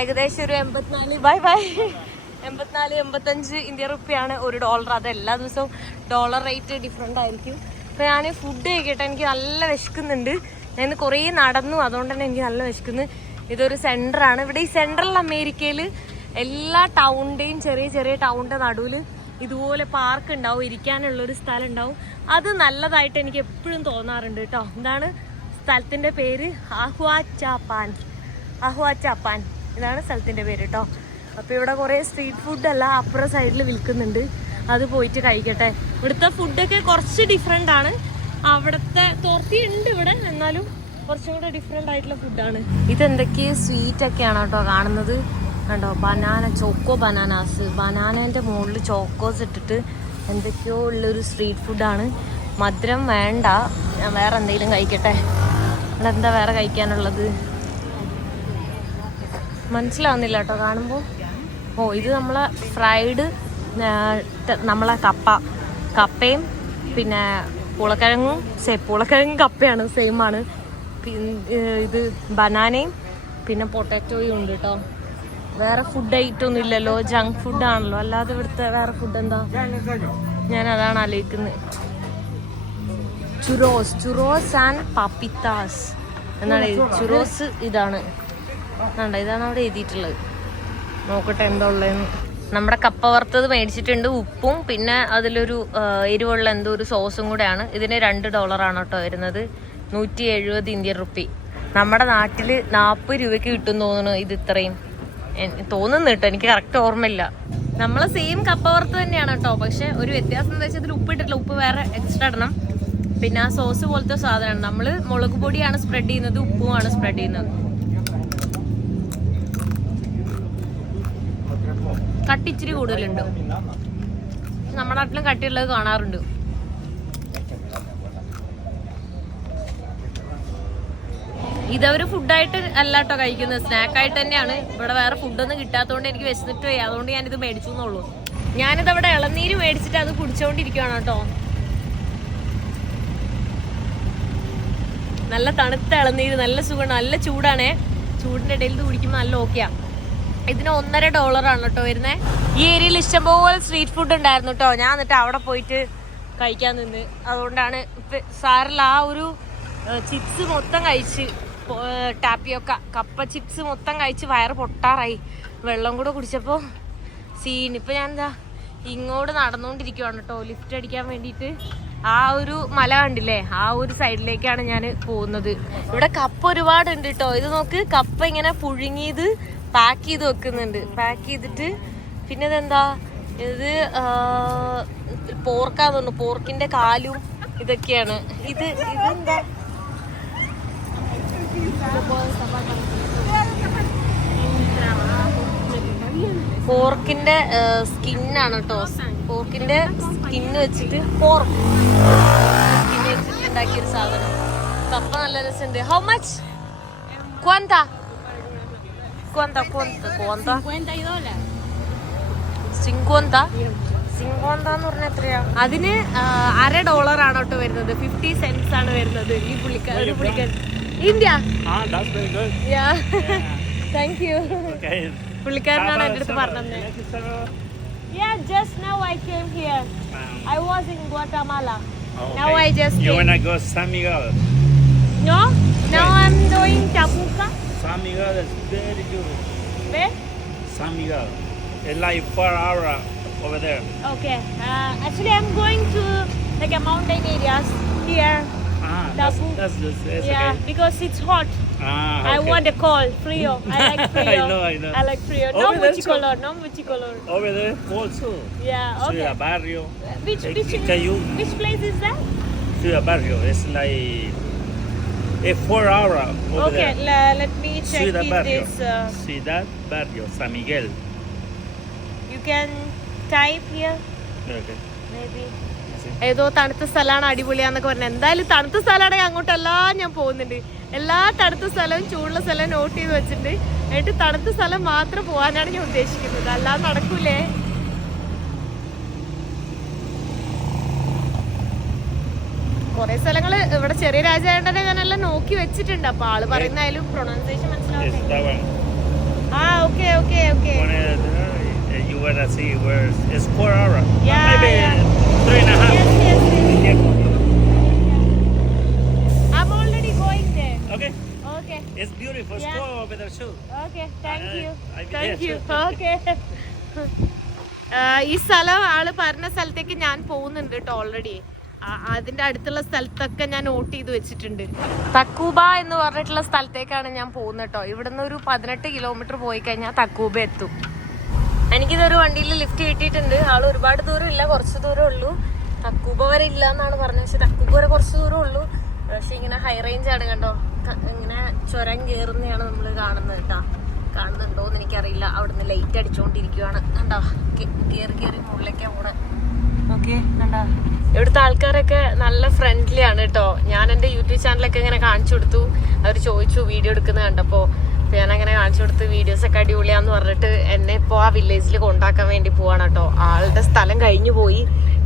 ഏകദേശം ഒരു 84-85 ഇന്ത്യൻ റുപ്പിയാണ് $1. അത് എല്ലാ ദിവസവും ഡോളർ റേറ്റ് ഡിഫറെൻ്റ് ആയിരിക്കും. അപ്പോൾ ഞാൻ ഫുഡ് കഴിക്കട്ടെ. എനിക്ക് നല്ല വിശക്കുന്നുണ്ട്. ഞാൻ കുറേ നടന്നു, അതുകൊണ്ട് തന്നെ എനിക്ക് നല്ല വിശക്കുന്നു. ഇതൊരു സെൻറ്ററാണ്. ഇവിടെ ഈ സെൻട്രൽ അമേരിക്കയിൽ എല്ലാ ടൗണിൻ്റെയും ചെറിയ ചെറിയ ടൗണിൻ്റെ നടുവിൽ ഇതുപോലെ പാർക്ക് ഉണ്ടാവും, ഇരിക്കാനുള്ളൊരു സ്ഥലം ഉണ്ടാവും. അത് നല്ലതായിട്ട് എനിക്ക് എപ്പോഴും തോന്നാറുണ്ട് കേട്ടോ. എന്താണ് സ്ഥലത്തിൻ്റെ പേര്? ആഹ്വാച്ചാപ്പാൻ. ഇതാണ് സ്ഥലത്തിൻ്റെ പേര് കേട്ടോ. അപ്പോൾ ഇവിടെ കുറേ സ്ട്രീറ്റ് ഫുഡെല്ലാം അപ്പുറം സൈഡിൽ വിൽക്കുന്നുണ്ട്. അത് പോയിട്ട് കഴിക്കട്ടെ. ഇവിടുത്തെ ഫുഡൊക്കെ കുറച്ച് ഡിഫറെൻ്റ് ആണ്. അവിടുത്തെ തോർത്തി ഉണ്ട് ഇവിടെ, എന്നാലും കുറച്ചും കൂടെ ഡിഫറെൻ്റ് ആയിട്ടുള്ള ഫുഡാണ്. ഇതെന്തൊക്കെയോ സ്വീറ്റൊക്കെയാണ് കേട്ടോ കാണുന്നത്. കണ്ടോ, ചോക്കോ ബനാനാസ്. ബനാനേൻ്റെ മുകളിൽ ചോക്കോസ് ഇട്ടിട്ട് എന്തൊക്കെയോ ഉള്ളൊരു സ്ട്രീറ്റ് ഫുഡാണ്. മധുരം വേണ്ട, ഞാൻ വേറെ എന്തെങ്കിലും കഴിക്കട്ടെ. ഇവിടെ എന്താ വേറെ കഴിക്കാനുള്ളത് മനസ്സിലാവുന്നില്ല കേട്ടോ കാണുമ്പോൾ. ഇത് നമ്മളെ ഫ്രൈഡ് നമ്മളെ കപ്പയും പിന്നെ പൂളക്കിഴങ്ങും കപ്പയാണ്, സെയിം ആണ്. ഇത് ബനാനയും പിന്നെ പൊട്ടാറ്റോയും ഉണ്ട് കേട്ടോ. വേറെ ഫുഡ് ഐറ്റമൊന്നും ഇല്ലല്ലോ, ജങ്ക് ഫുഡാണല്ലോ. അല്ലാതെ ഇവിടുത്തെ വേറെ ഫുഡ് എന്താ? ഞാൻ അതാണ് ആലോചിക്കുന്നത്. ചുറോസ് ആൻഡ് പാപ്പിത്താസ് എന്നാണ് ചുറോസ്. ഇതാണ് അവിടെ എഴുതിയിട്ടുള്ളത്. നോക്കട്ടെ എന്താ ഉള്ളതെന്ന്. നമ്മുടെ കപ്പ വറുത്തത് മേടിച്ചിട്ടുണ്ട്, ഉപ്പും പിന്നെ അതിലൊരു എരിവുള്ള എന്തോ ഒരു സോസും കൂടെയാണ്. ഇതിന് $2 കേട്ടോ വരുന്നത്. 170 ഇന്ത്യൻ റുപ്പി. നമ്മുടെ നാട്ടിൽ 40 രൂപയ്ക്ക് കിട്ടും തോന്നുന്നു. ഇത് ഇത്രയും തോന്നുന്നു കേട്ടോ, എനിക്ക് കറക്റ്റ് ഓർമ്മയില്ല. നമ്മളെ സെയിം കപ്പ വറുത്ത് തന്നെയാണ് കേട്ടോ. പക്ഷെ ഒരു വ്യത്യാസം എന്താ വെച്ചാൽ ഇതിൽ ഉപ്പ് ഇട്ടിട്ടില്ല, ഉപ്പ് വേറെ എക്സ്ട്രാ ഇടണം. പിന്നെ ആ സോസ് പോലത്തെ സാധനമാണ്. നമ്മൾ മുളക് പൊടിയാണ് സ്പ്രെഡ് ചെയ്യുന്നത്, ഉപ്പുമാണ് സ്പ്രെഡ് ചെയ്യുന്നത്. കട്ടി ഇച്ചിരി കൂടുതലുണ്ട്. നമ്മുടെ നാട്ടിലും കട്ടിയുള്ളത് കാണാറുണ്ട്. ഇതവര് ഫുഡായിട്ട് അല്ല കേട്ടോ കഴിക്കുന്നത്, സ്നാക്കായിട്ട് തന്നെയാണ്. ഇവിടെ വേറെ ഫുഡൊന്നും കിട്ടാത്തതുകൊണ്ട് എനിക്ക് വിശന്നിട്ട് പോയി, അതുകൊണ്ട് ഞാനിത് മേടിച്ചു എന്നുള്ളൂ. ഞാനിത് അവിടെ ഇളനീര് മേടിച്ചിട്ട് അത് കുടിച്ചോണ്ടിരിക്കുകയാണ് കേട്ടോ. നല്ല തണുത്ത ഇളനീര്, നല്ല സുഖമാണ്, നല്ല ചൂടാണേ. ചൂടിന്റെ ഇടയിൽ ഇത് കുടിക്കുമ്പോൾ നല്ല ഓക്കെയാ. ഇതിന് $1.50 കേട്ടോ വരുന്നത്. ഈ ഏരിയയിൽ ഇഷ്ടംപോലെ സ്ട്രീറ്റ് ഫുഡ് ഉണ്ടായിരുന്നു കേട്ടോ. ഞാൻ എന്നിട്ട് അവിടെ പോയിട്ട് കഴിക്കാൻ നിന്ന്. അതുകൊണ്ടാണ് സാറിൽ ആ ഒരു ചിപ്സ് മൊത്തം കഴിച്ച്, ടാപ്പിയൊക്കെ കപ്പ ചിപ്സ് മൊത്തം കഴിച്ച് വയറ് പൊട്ടാറായി. വെള്ളം കൂടെ കുടിച്ചപ്പോൾ സീൻ. ഇപ്പം ഞാൻ എന്താ ഇങ്ങോട്ട് നടന്നുകൊണ്ടിരിക്കുവാണ് കേട്ടോ, ലിഫ്റ്റ് അടിക്കാൻ വേണ്ടിയിട്ട്. ആ ഒരു മല കണ്ടില്ലേ, ആ ഒരു സൈഡിലേക്കാണ് ഞാൻ പോകുന്നത്. ഇവിടെ കപ്പ ഒരുപാട് ഉണ്ട് കേട്ടോ. ഇത് നോക്ക്, കപ്പ ഇങ്ങനെ പുഴുങ്ങിയത് പാക്ക് ചെയ്ത് വെക്കുന്നുണ്ട്. പാക്ക് ചെയ്തിട്ട് പിന്നെ ഇതെന്താ, ഇത് പോർക്കാന്ന് തോന്നുന്നു, പോർക്കിന്റെ കാലും ഇതൊക്കെയാണ്. ഇതെന്താ, പോർക്കിന്റെ സ്കിന്നാണ് കേട്ടോ. പോർക്കിന്റെ സ്കിന്ന് വെച്ചിട്ട് സ്കിന്ന് വെച്ചിട്ട് ഉണ്ടാക്കിയൊരു സാധനം. കപ്പ നല്ല രസമുണ്ട്. How much? Cuánta എന്ന് പറഞ്ഞാൽ എത്രയാ? അതിന് $1.50 ആണ് കേട്ടോ വരുന്നത്. 50 cents ആണ് വരുന്നത്. ഈ പുള്ളിക്കാരൻ ഇന്ത്യ. Thank you. പുള്ളിക്കാരനാണ് എൻ്റെ അടുത്ത് പറഞ്ഞത്. Yeah, just now I came here. I was in Guatemala. Now I just You wanna go San Miguel? No, now I'm doing Chapuca. San Miguel is very good. Where? San Miguel. It's like 4 hours over there. Okay. Actually, I'm going to like a mountain areas here. That's yeah, okay. Because it's hot. Okay. I want a cold, frio. I like frio. I know. I like frio. No mucho color. Over there, cold too. Yeah, okay. Ciudad Barrio. Which place is that? Ciudad Barrio. It's like 4 hours over okay, there. Let me check Ciudad Barrio. this. Ciudad Barrio, San Miguel. You can type here. Okay. Maybe. ഏതോ തണുത്ത സ്ഥലമാണ്, അടിപൊളിയാന്നൊക്കെ പറഞ്ഞു. എന്തായാലും തണുത്ത സ്ഥലമാണെങ്കിൽ അങ്ങോട്ടെല്ലാം ഞാൻ പോകുന്നുണ്ട്. എല്ലാ തണുത്ത സ്ഥലവും ചൂടുള്ള സ്ഥലവും നോട്ട് ചെയ്ത് വെച്ചിട്ടുണ്ട്. എന്നിട്ട് തണുത്ത സ്ഥലം മാത്രം പോകാനാണ് ഞാൻ ഉദ്ദേശിക്കുന്നത്, അല്ലാതെ നടക്കൂലേ. കുറെ സ്ഥലങ്ങള് ഇവിടെ ചെറിയ രാജായണ്ടനെ ഞാനെല്ലാം നോക്കി വെച്ചിട്ടുണ്ട്. അപ്പൊ ആള് പറയുന്നായാലും പ്രൊണൗൺസിയേഷൻ മനസ്സിലാവും. Okay okay okay. You wanna see where it's 4 hours? Yeah, maybe yeah. 3.5. Yes. I'm already going there. Okay. Okay. It's beautiful. Yeah. Go over there too. Okay. Thank you. I'll be Thank there you. too. Okay. ഈ സ്ഥലം ആള് പറഞ്ഞ സ്ഥലത്തേക്ക് ഞാൻ പോകുന്നുണ്ട് കേട്ടോ already. അതിന്റെ അടുത്തുള്ള സ്ഥലത്തൊക്കെ ഞാൻ നോട്ട് ചെയ്ത് വെച്ചിട്ടുണ്ട്. തക്കൂബ എന്ന് പറഞ്ഞിട്ടുള്ള സ്ഥലത്തേക്കാണ് ഞാൻ പോകുന്നത് കേട്ടോ. ഇവിടുന്ന് ഒരു 18 കിലോമീറ്റർ പോയി കഴിഞ്ഞാൽ തക്കൂബ എത്തും. എനിക്കിതൊരു വണ്ടിയിൽ ലിഫ്റ്റ് കിട്ടിയിട്ടുണ്ട്. ആൾ ഒരുപാട് ദൂരം ഇല്ല, കുറച്ച് ദൂരം ഉള്ളൂ. തക്കൂബ വരെ ഇല്ല എന്നാണ് പറഞ്ഞത്. പക്ഷെ തക്കൂബ വരെ കുറച്ച് ദൂരം ഉള്ളൂ. പക്ഷെ ഇങ്ങനെ ഹൈ റേഞ്ച് ആണ് കണ്ടോ. ഇങ്ങനെ ചുരം കയറുന്നതാണ് നമ്മൾ കാണുന്നത് കേട്ടോ. കാണുന്നുണ്ടോന്ന് എനിക്കറിയില്ല. അവിടുന്ന് ലൈറ്റ് അടിച്ചുകൊണ്ടിരിക്കുവാണ് കണ്ടോ. കയറി മുകളിലേക്കാ പോണെ. ഓക്കെ കണ്ടോ. ഇവിടുത്തെ ആൾക്കാരൊക്കെ നല്ല ഫ്രണ്ട്ലി ആണ് കേട്ടോ. ഞാൻ എൻ്റെ യൂട്യൂബ് ചാനലൊക്കെ ഇങ്ങനെ കാണിച്ചു കൊടുത്തു. അവർ ചോദിച്ചു വീഡിയോ എടുക്കുന്നത് കണ്ടപ്പോൾ. അപ്പോൾ ഞാനങ്ങനെ കാണിച്ചു കൊടുത്ത് വീഡിയോസൊക്കെ അടിപൊളിയാന്ന് പറഞ്ഞിട്ട് എന്നെ ഇപ്പോൾ ആ വില്ലേജിൽ കൊണ്ടാക്കാൻ വേണ്ടി പോവാണ് കേട്ടോ. ആളുടെ സ്ഥലം കഴിഞ്ഞു പോയി,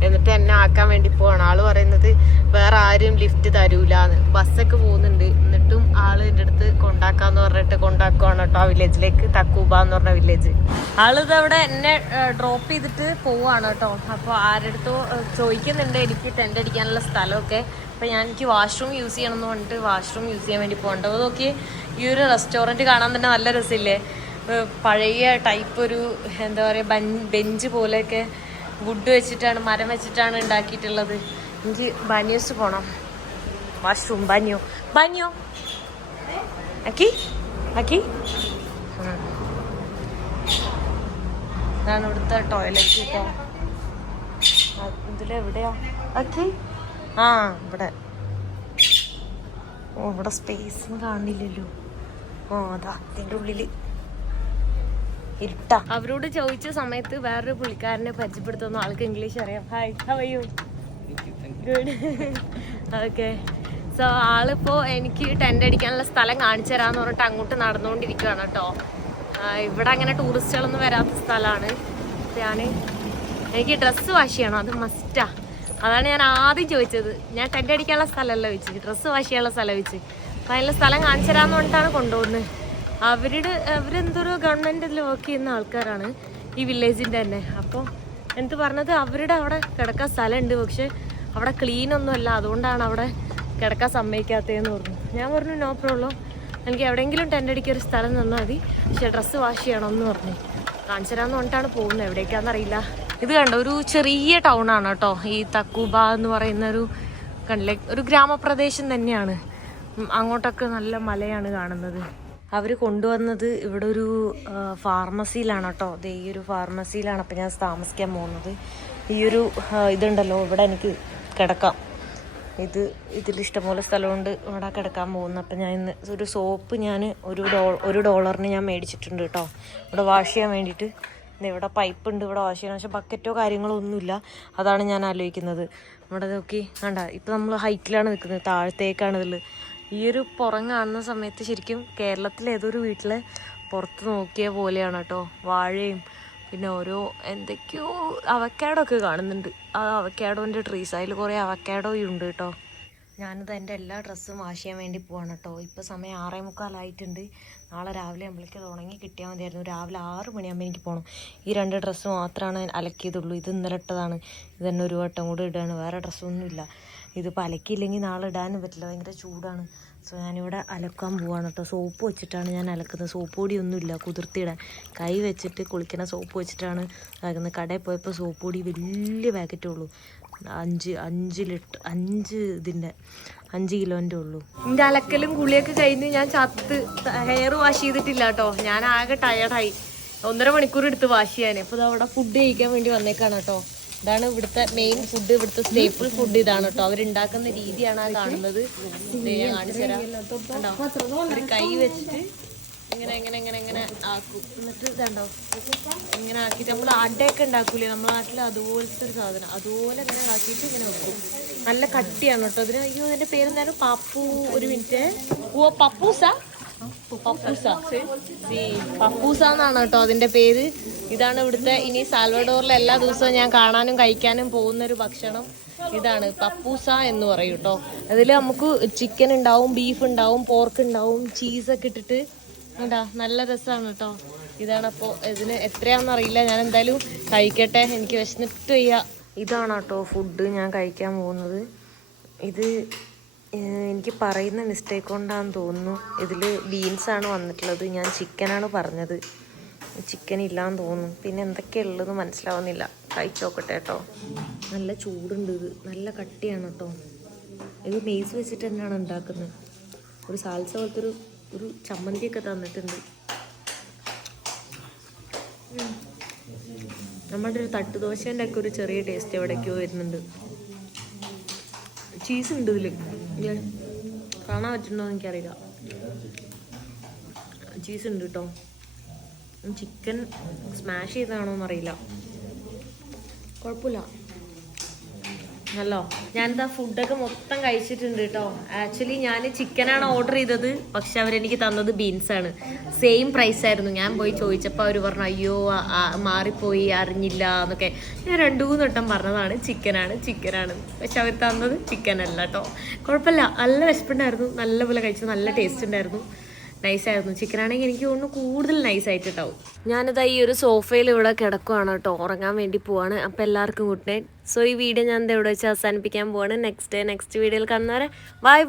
എന്നിട്ട് എന്നെ ആക്കാൻ വേണ്ടി പോവാണ്. ആള് പറയുന്നത് വേറെ ആരും ലിഫ്റ്റ് തരൂലാന്ന്. ബസ്സൊക്കെ പോകുന്നുണ്ട്, എന്നിട്ടും ആള് എൻ്റെ അടുത്ത് കൊണ്ടാക്കാന്ന് പറഞ്ഞിട്ട് കൊണ്ടാക്കുവാണ് കേട്ടോ ആ വില്ലേജിലേക്ക്. തക്കൂബ എന്ന് പറഞ്ഞ വില്ലേജ്. ആളിത് അവിടെ എന്നെ ഡ്രോപ്പ് ചെയ്തിട്ട് പോവാണ് കേട്ടോ. അപ്പോൾ ആരടുത്തോ ചോദിക്കുന്നുണ്ട് എനിക്ക് ടെൻ്റ് അടിക്കാനുള്ള സ്ഥലമൊക്കെ. അപ്പോൾ എനിക്ക് വാഷ്റൂം യൂസ് ചെയ്യണം എന്ന് പറഞ്ഞിട്ട് വാഷ്റൂം യൂസ് ചെയ്യാൻ വേണ്ടി പോകണ്ട. അപ്പോൾ നോക്കി ഈ ഒരു റെസ്റ്റോറൻറ്റ് കാണാൻ തന്നെ നല്ല രസമില്ലേ. പഴയ ടൈപ്പ് ഒരു എന്താ പറയുക ബെഞ്ച് പോലെയൊക്കെ വുഡ് വെച്ചിട്ടാണ്, മരം വെച്ചിട്ടാണ് ഉണ്ടാക്കിയിട്ടുള്ളത്. എനിക്ക് ബാനിയോസ് പോകണം. വാഷ്റൂം ബാനിയോ അക്കി ഇതാണ് ഇവിടുത്തെ ടോയ്ലറ്റ് കേട്ടോ. ഇതിലെവിടെയാ അക്കി? ഇവിടെ. ഇവിടെ സ്പേസും കാണില്ലല്ലോ. അതാ അതിൻ്റെ ഉള്ളില് ഇരുട്ടാ. അവരോട് ചോദിച്ച സമയത്ത് വേറൊരു പുള്ളിക്കാരനെ പരിചയപ്പെടുത്തുന്നു. ആൾക്ക് ഇംഗ്ലീഷ് അറിയാം. Hi, how are you? Good. Okay. So ആളിപ്പോൾ എനിക്ക് ടെൻ്റ് അടിക്കാനുള്ള സ്ഥലം കാണിച്ചു തരാമെന്ന് പറഞ്ഞിട്ട് അങ്ങോട്ട് നടന്നുകൊണ്ടിരിക്കുകയാണ് കേട്ടോ. ഇവിടെ അങ്ങനെ ടൂറിസ്റ്റുകളൊന്നും വരാത്ത സ്ഥലമാണ്. എനിക്ക് ഡ്രസ്സ് വാഷ് ചെയ്യണം, അത് മസ്റ്റാ. അതാണ് ഞാൻ ആദ്യം ചോദിച്ചത്. ഞാൻ ടെൻ്റ് അടിക്കാനുള്ള സ്ഥലമല്ല വെച്ച്, ഡ്രസ്സ് വാഷ് ചെയ്യാനുള്ള സ്ഥലം വെച്ച്. അപ്പം അതിനുള്ള സ്ഥലം കാണിച്ചു തരാമെന്ന് പറഞ്ഞിട്ടാണ് കൊണ്ടുപോകുന്നത്. അവരെന്തൊരു ഗവൺമെൻറ്റിൽ വർക്ക് ചെയ്യുന്ന ആൾക്കാരാണ് ഈ വില്ലേജിൻ്റെ തന്നെ. അപ്പോൾ എന്ത് പറഞ്ഞത്, അവരുടെ അവിടെ കിടക്കാൻ സ്ഥലമുണ്ട്, പക്ഷെ അവിടെ ക്ലീനൊന്നും അല്ല, അതുകൊണ്ടാണ് അവിടെ കിടക്കാൻ സമ്മതിക്കാത്തതെന്ന് പറഞ്ഞു. ഞാൻ പറഞ്ഞു നോ പ്രോബ്ലം, എനിക്ക് എവിടെയെങ്കിലും ടെൻ്റ് അടിക്കാൻ ഒരു സ്ഥലം തന്നാൽ മതി, പക്ഷേ ഡ്രസ്സ് വാഷ് ചെയ്യണമെന്ന് പറഞ്ഞു. കാണിച്ചു തരാമെന്ന് പറഞ്ഞിട്ടാണ് പോകുന്നത്, എവിടേക്കാണെന്നറിയില്ല. ഇത് കണ്ടോ, ഒരു ചെറിയ ടൗണാണ് കേട്ടോ ഈ തക്കൂബ എന്ന് പറയുന്ന കണ്ടില്ലേ, ഒരു ഗ്രാമപ്രദേശം തന്നെയാണ്. അങ്ങോട്ടൊക്കെ നല്ല മലയാണ് കാണുന്നത്. അവർ കൊണ്ടുവന്നത് ഇവിടെ ഒരു ഫാർമസിയിലാണ് കേട്ടോ. അത് ഈ ഒരു ഫാർമസിയിലാണ് അപ്പം ഞാൻ താമസിക്കാൻ പോകുന്നത്. ഈ ഒരു ഇതുണ്ടല്ലോ, ഇവിടെ എനിക്ക് കിടക്കാം. ഇതിലിഷ്ടംപോലെ സ്ഥലമുണ്ട്, ഇവിടെ കിടക്കാൻ പോകുന്നു. അപ്പം ഞാൻ ഇന്ന് ഒരു സോപ്പ് ഞാൻ $1 ഞാൻ മേടിച്ചിട്ടുണ്ട് കേട്ടോ, ഇവിടെ വാഷ് ചെയ്യാൻ വേണ്ടിയിട്ട്. ഇവിടെ പൈപ്പ് ഉണ്ട്, ഇവിടെ വാഷ് ചെയ്യണം, പക്ഷെ ബക്കറ്റോ കാര്യങ്ങളോ ഒന്നുമില്ല. അതാണ് ഞാൻ ആലോചിക്കുന്നത്. ഇവിടെ നോക്കി കണ്ട, ഇപ്പം നമ്മൾ ഹൈറ്റിലാണ് നിൽക്കുന്നത്, താഴത്തേക്കാണ് ഇതിൽ. ഈ ഒരു പുറം കാണുന്ന സമയത്ത് ശരിക്കും കേരളത്തിലെ ഏതൊരു വീട്ടിലെ പുറത്ത് നോക്കിയ പോലെയാണ് കേട്ടോ. വാഴയും പിന്നെ ഓരോ എന്തൊക്കെയോ അവക്കാഡോ ഒക്കെ കാണുന്നുണ്ട്. ആ അവക്കാഡോൻ്റെ ട്രീസ്, അതിൽ കുറേ അവക്കാഡോയും ഉണ്ട് കേട്ടോ. ഞാനിത് എൻ്റെ എല്ലാ ഡ്രസ്സും വാഷ് ചെയ്യാൻ വേണ്ടി പോവാണ് കേട്ടോ. ഇപ്പോൾ സമയം 6:45 നാളെ രാവിലെ ആകുമ്പോഴേക്ക് തുടങ്ങി കിട്ടിയാൽ മതിയായിരുന്നു. രാവിലെ 6 മണിയാകുമ്പോൾ എനിക്ക് പോകണം. ഈ 2 ഡ്രസ്സ് മാത്രമാണ് അലക്കിയതുള്ളൂ. ഇത് ഇന്നലെ ഇട്ടതാണ്, ഇത് തന്നെ ഒരു വട്ടം കൂടി ഇടുകയാണ്. വേറെ ഡ്രസ്സൊന്നുമില്ല. ഇതിപ്പോൾ അലക്കിയില്ലെങ്കിൽ നാളെ ഇടാനും പറ്റില്ല, ഭയങ്കര ചൂടാണ്. സോ ഞാനിവിടെ അലക്കാൻ പോവാണ് കേട്ടോ. സോപ്പ് വെച്ചിട്ടാണ് ഞാൻ അലക്കുന്നത്. സോപ്പ് പൊടിയൊന്നുമില്ല കുതിർത്തിയിടാൻ, കൈ വെച്ചിട്ട് കുളിക്കുന്ന സോപ്പ് വെച്ചിട്ടാണ് അലക്കുന്നത്. കടയിൽ പോയപ്പോൾ സോപ്പ് പൊടി വലിയ പാക്കറ്റേ ഉള്ളൂ, 5 കിലോൻ്റെ ഉള്ളൂ. എൻ്റെ അലക്കലും കുളിയൊക്കെ കഴിഞ്ഞ് ഞാൻ ഹെയർ വാഷ് ചെയ്തിട്ടില്ല കേട്ടോ. ഞാൻ ആകെ ടയർഡായി, 1.5 മണിക്കൂർ എടുത്ത് വാഷ് ചെയ്യാൻ. അപ്പോൾ ഇത് അവിടെ ഫുഡ് കഴിക്കാൻ വേണ്ടി വന്നേക്കാണ് കേട്ടോ. ഇതാണ് ഇവിടുത്തെ മെയിൻ ഫുഡ്, ഇവിടുത്തെ സ്റ്റേപ്പിൾ ഫുഡ് ഇതാണ് കേട്ടോ. അവരുണ്ടാക്കുന്ന രീതിയാണ് ആ കാണുന്നത്. ഞാൻ കാണിച്ചു തരാം. കണ്ടോ, ഒരു കൈ വെച്ചിട്ട് ഇങ്ങനെ ആക്കും. എന്നിട്ട് ഇതുണ്ടോ ഇങ്ങനെ ആക്കിയിട്ട് നമ്മൾ അടയൊക്കെ ഉണ്ടാക്കൂലേ നമ്മുടെ നാട്ടിൽ, അതുപോലത്തെ ഒരു സാധനം, അതുപോലെ ഇങ്ങനെ ആക്കിയിട്ട് ഇങ്ങനെ വെക്കും. നല്ല കട്ടിയാണ് കേട്ടോ അതിന്. അയ്യോ അതിൻ്റെ പേരെന്തായാലും പപ്പു, ഒരു മിനിറ്റ്, പപ്പൂസ എന്നാണ് കേട്ടോ അതിൻ്റെ പേര്. ഇതാണ് ഇവിടുത്തെ, ഇനി സാൽവഡോറിലെ എല്ലാ ദിവസവും ഞാൻ കാണാനും കഴിക്കാനും പോകുന്നൊരു ഭക്ഷണം ഇതാണ്, പപ്പൂസ എന്ന് പറയും കേട്ടോ. അതിൽ നമുക്ക് ചിക്കൻ ഉണ്ടാവും, ബീഫ് ഉണ്ടാവും, പോർക്ക് ഉണ്ടാവും, ചീസൊക്കെ ഇട്ടിട്ട് നല്ല രസമാണ് കേട്ടോ. ഇതാണ്. അപ്പോൾ ഇതിന് എത്രയാണെന്നറിയില്ല, ഞാൻ എന്തായാലും കഴിക്കട്ടെ, എനിക്ക് വിശന്നിട്ട് വയ്യ. ഇതാണ് കേട്ടോ ഫുഡ് ഞാൻ കഴിക്കാൻ പോകുന്നത്. ഇത് എനിക്ക് പറയുന്ന മിസ്റ്റേക്ക് കൊണ്ടാണെന്ന് തോന്നുന്നു. ഇതിൽ ബീൻസാണ് വന്നിട്ടുള്ളത്, ഞാൻ ചിക്കനാണ് പറഞ്ഞത്, ചിക്കൻ ഇല്ലാന്ന് തോന്നുന്നു. പിന്നെ എന്തൊക്കെയുള്ളത് മനസ്സിലാവുന്നില്ല. കഴിച്ചു നോക്കട്ടെ കേട്ടോ. നല്ല ചൂടുണ്ട്, ഇത് നല്ല കട്ടിയാണ് കേട്ടോ. ഇത് മെയ്സ് വെച്ചിട്ട് തന്നെയാണ് ഉണ്ടാക്കുന്നത്. ഒരു സാൽസ പോലത്തെ ഒരു ചമ്മന്തിയൊക്കെ തന്നിട്ടുണ്ട്. നമ്മുടെ ഒരു തട്ടുദോശേൻ്റെ ഒക്കെ ഒരു ചെറിയ ടേസ്റ്റ് എവിടേക്കോ വരുന്നുണ്ട്. ചീസ് ഉണ്ട് ഇതിൽ, കാണാൻ പറ്റുന്നുണ്ടോ എന്ന് എനിക്കറിയില്ല. ചീസ് ഉണ്ട് കേട്ടോ. ചിക്കൻ സ്മാഷ് ചെയ്തതാണോ എന്നറിയില്ല, കുഴപ്പമില്ല, നല്ലോ. ഞാനിതാ ഫുഡൊക്കെ മൊത്തം കഴിച്ചിട്ടുണ്ട് കേട്ടോ. ആക്ച്വലി ഞാൻ ചിക്കനാണ് ഓർഡർ ചെയ്തത്, പക്ഷെ അവരെനിക്ക് തന്നത് ബീൻസാണ്. സെയിം പ്രൈസ് ആയിരുന്നു. ഞാൻ പോയി ചോദിച്ചപ്പോൾ അവർ പറഞ്ഞു അയ്യോ മാറിപ്പോയി, അറിഞ്ഞില്ല എന്നൊക്കെ. ഞാൻ 2-3 വട്ടം പറഞ്ഞതാണ് ചിക്കനാണ്. പക്ഷെ അവർ തന്നത് ചിക്കനല്ല കേട്ടോ. കുഴപ്പമില്ല, നല്ല വിശപ്പുണ്ടായിരുന്നു, നല്ലപോലെ കഴിച്ചു, നല്ല ടേസ്റ്റ് ഉണ്ടായിരുന്നു, നൈസായിരുന്നു. ചിക്കനാണെങ്കിൽ എനിക്ക് തോന്നുന്നു കൂടുതൽ നൈസായിട്ടുണ്ടാവും. ഞാനിതാ ഈ ഒരു സോഫയിൽ ഇവിടെ കിടക്കുവാണ് കേട്ടോ, ഉറങ്ങാൻ വേണ്ടി പോവാണ്. അപ്പോൾ എല്ലാവർക്കും ഗുഡ് നൈറ്റ്. സോ ഈ വീഡിയോ ഞാൻ ഇവിടെ വെച്ച് അവസാനിപ്പിക്കാൻ പോവാണ്. നെക്സ്റ്റ് വീഡിയോയിൽ കാണുന്നവരെ ബൈ.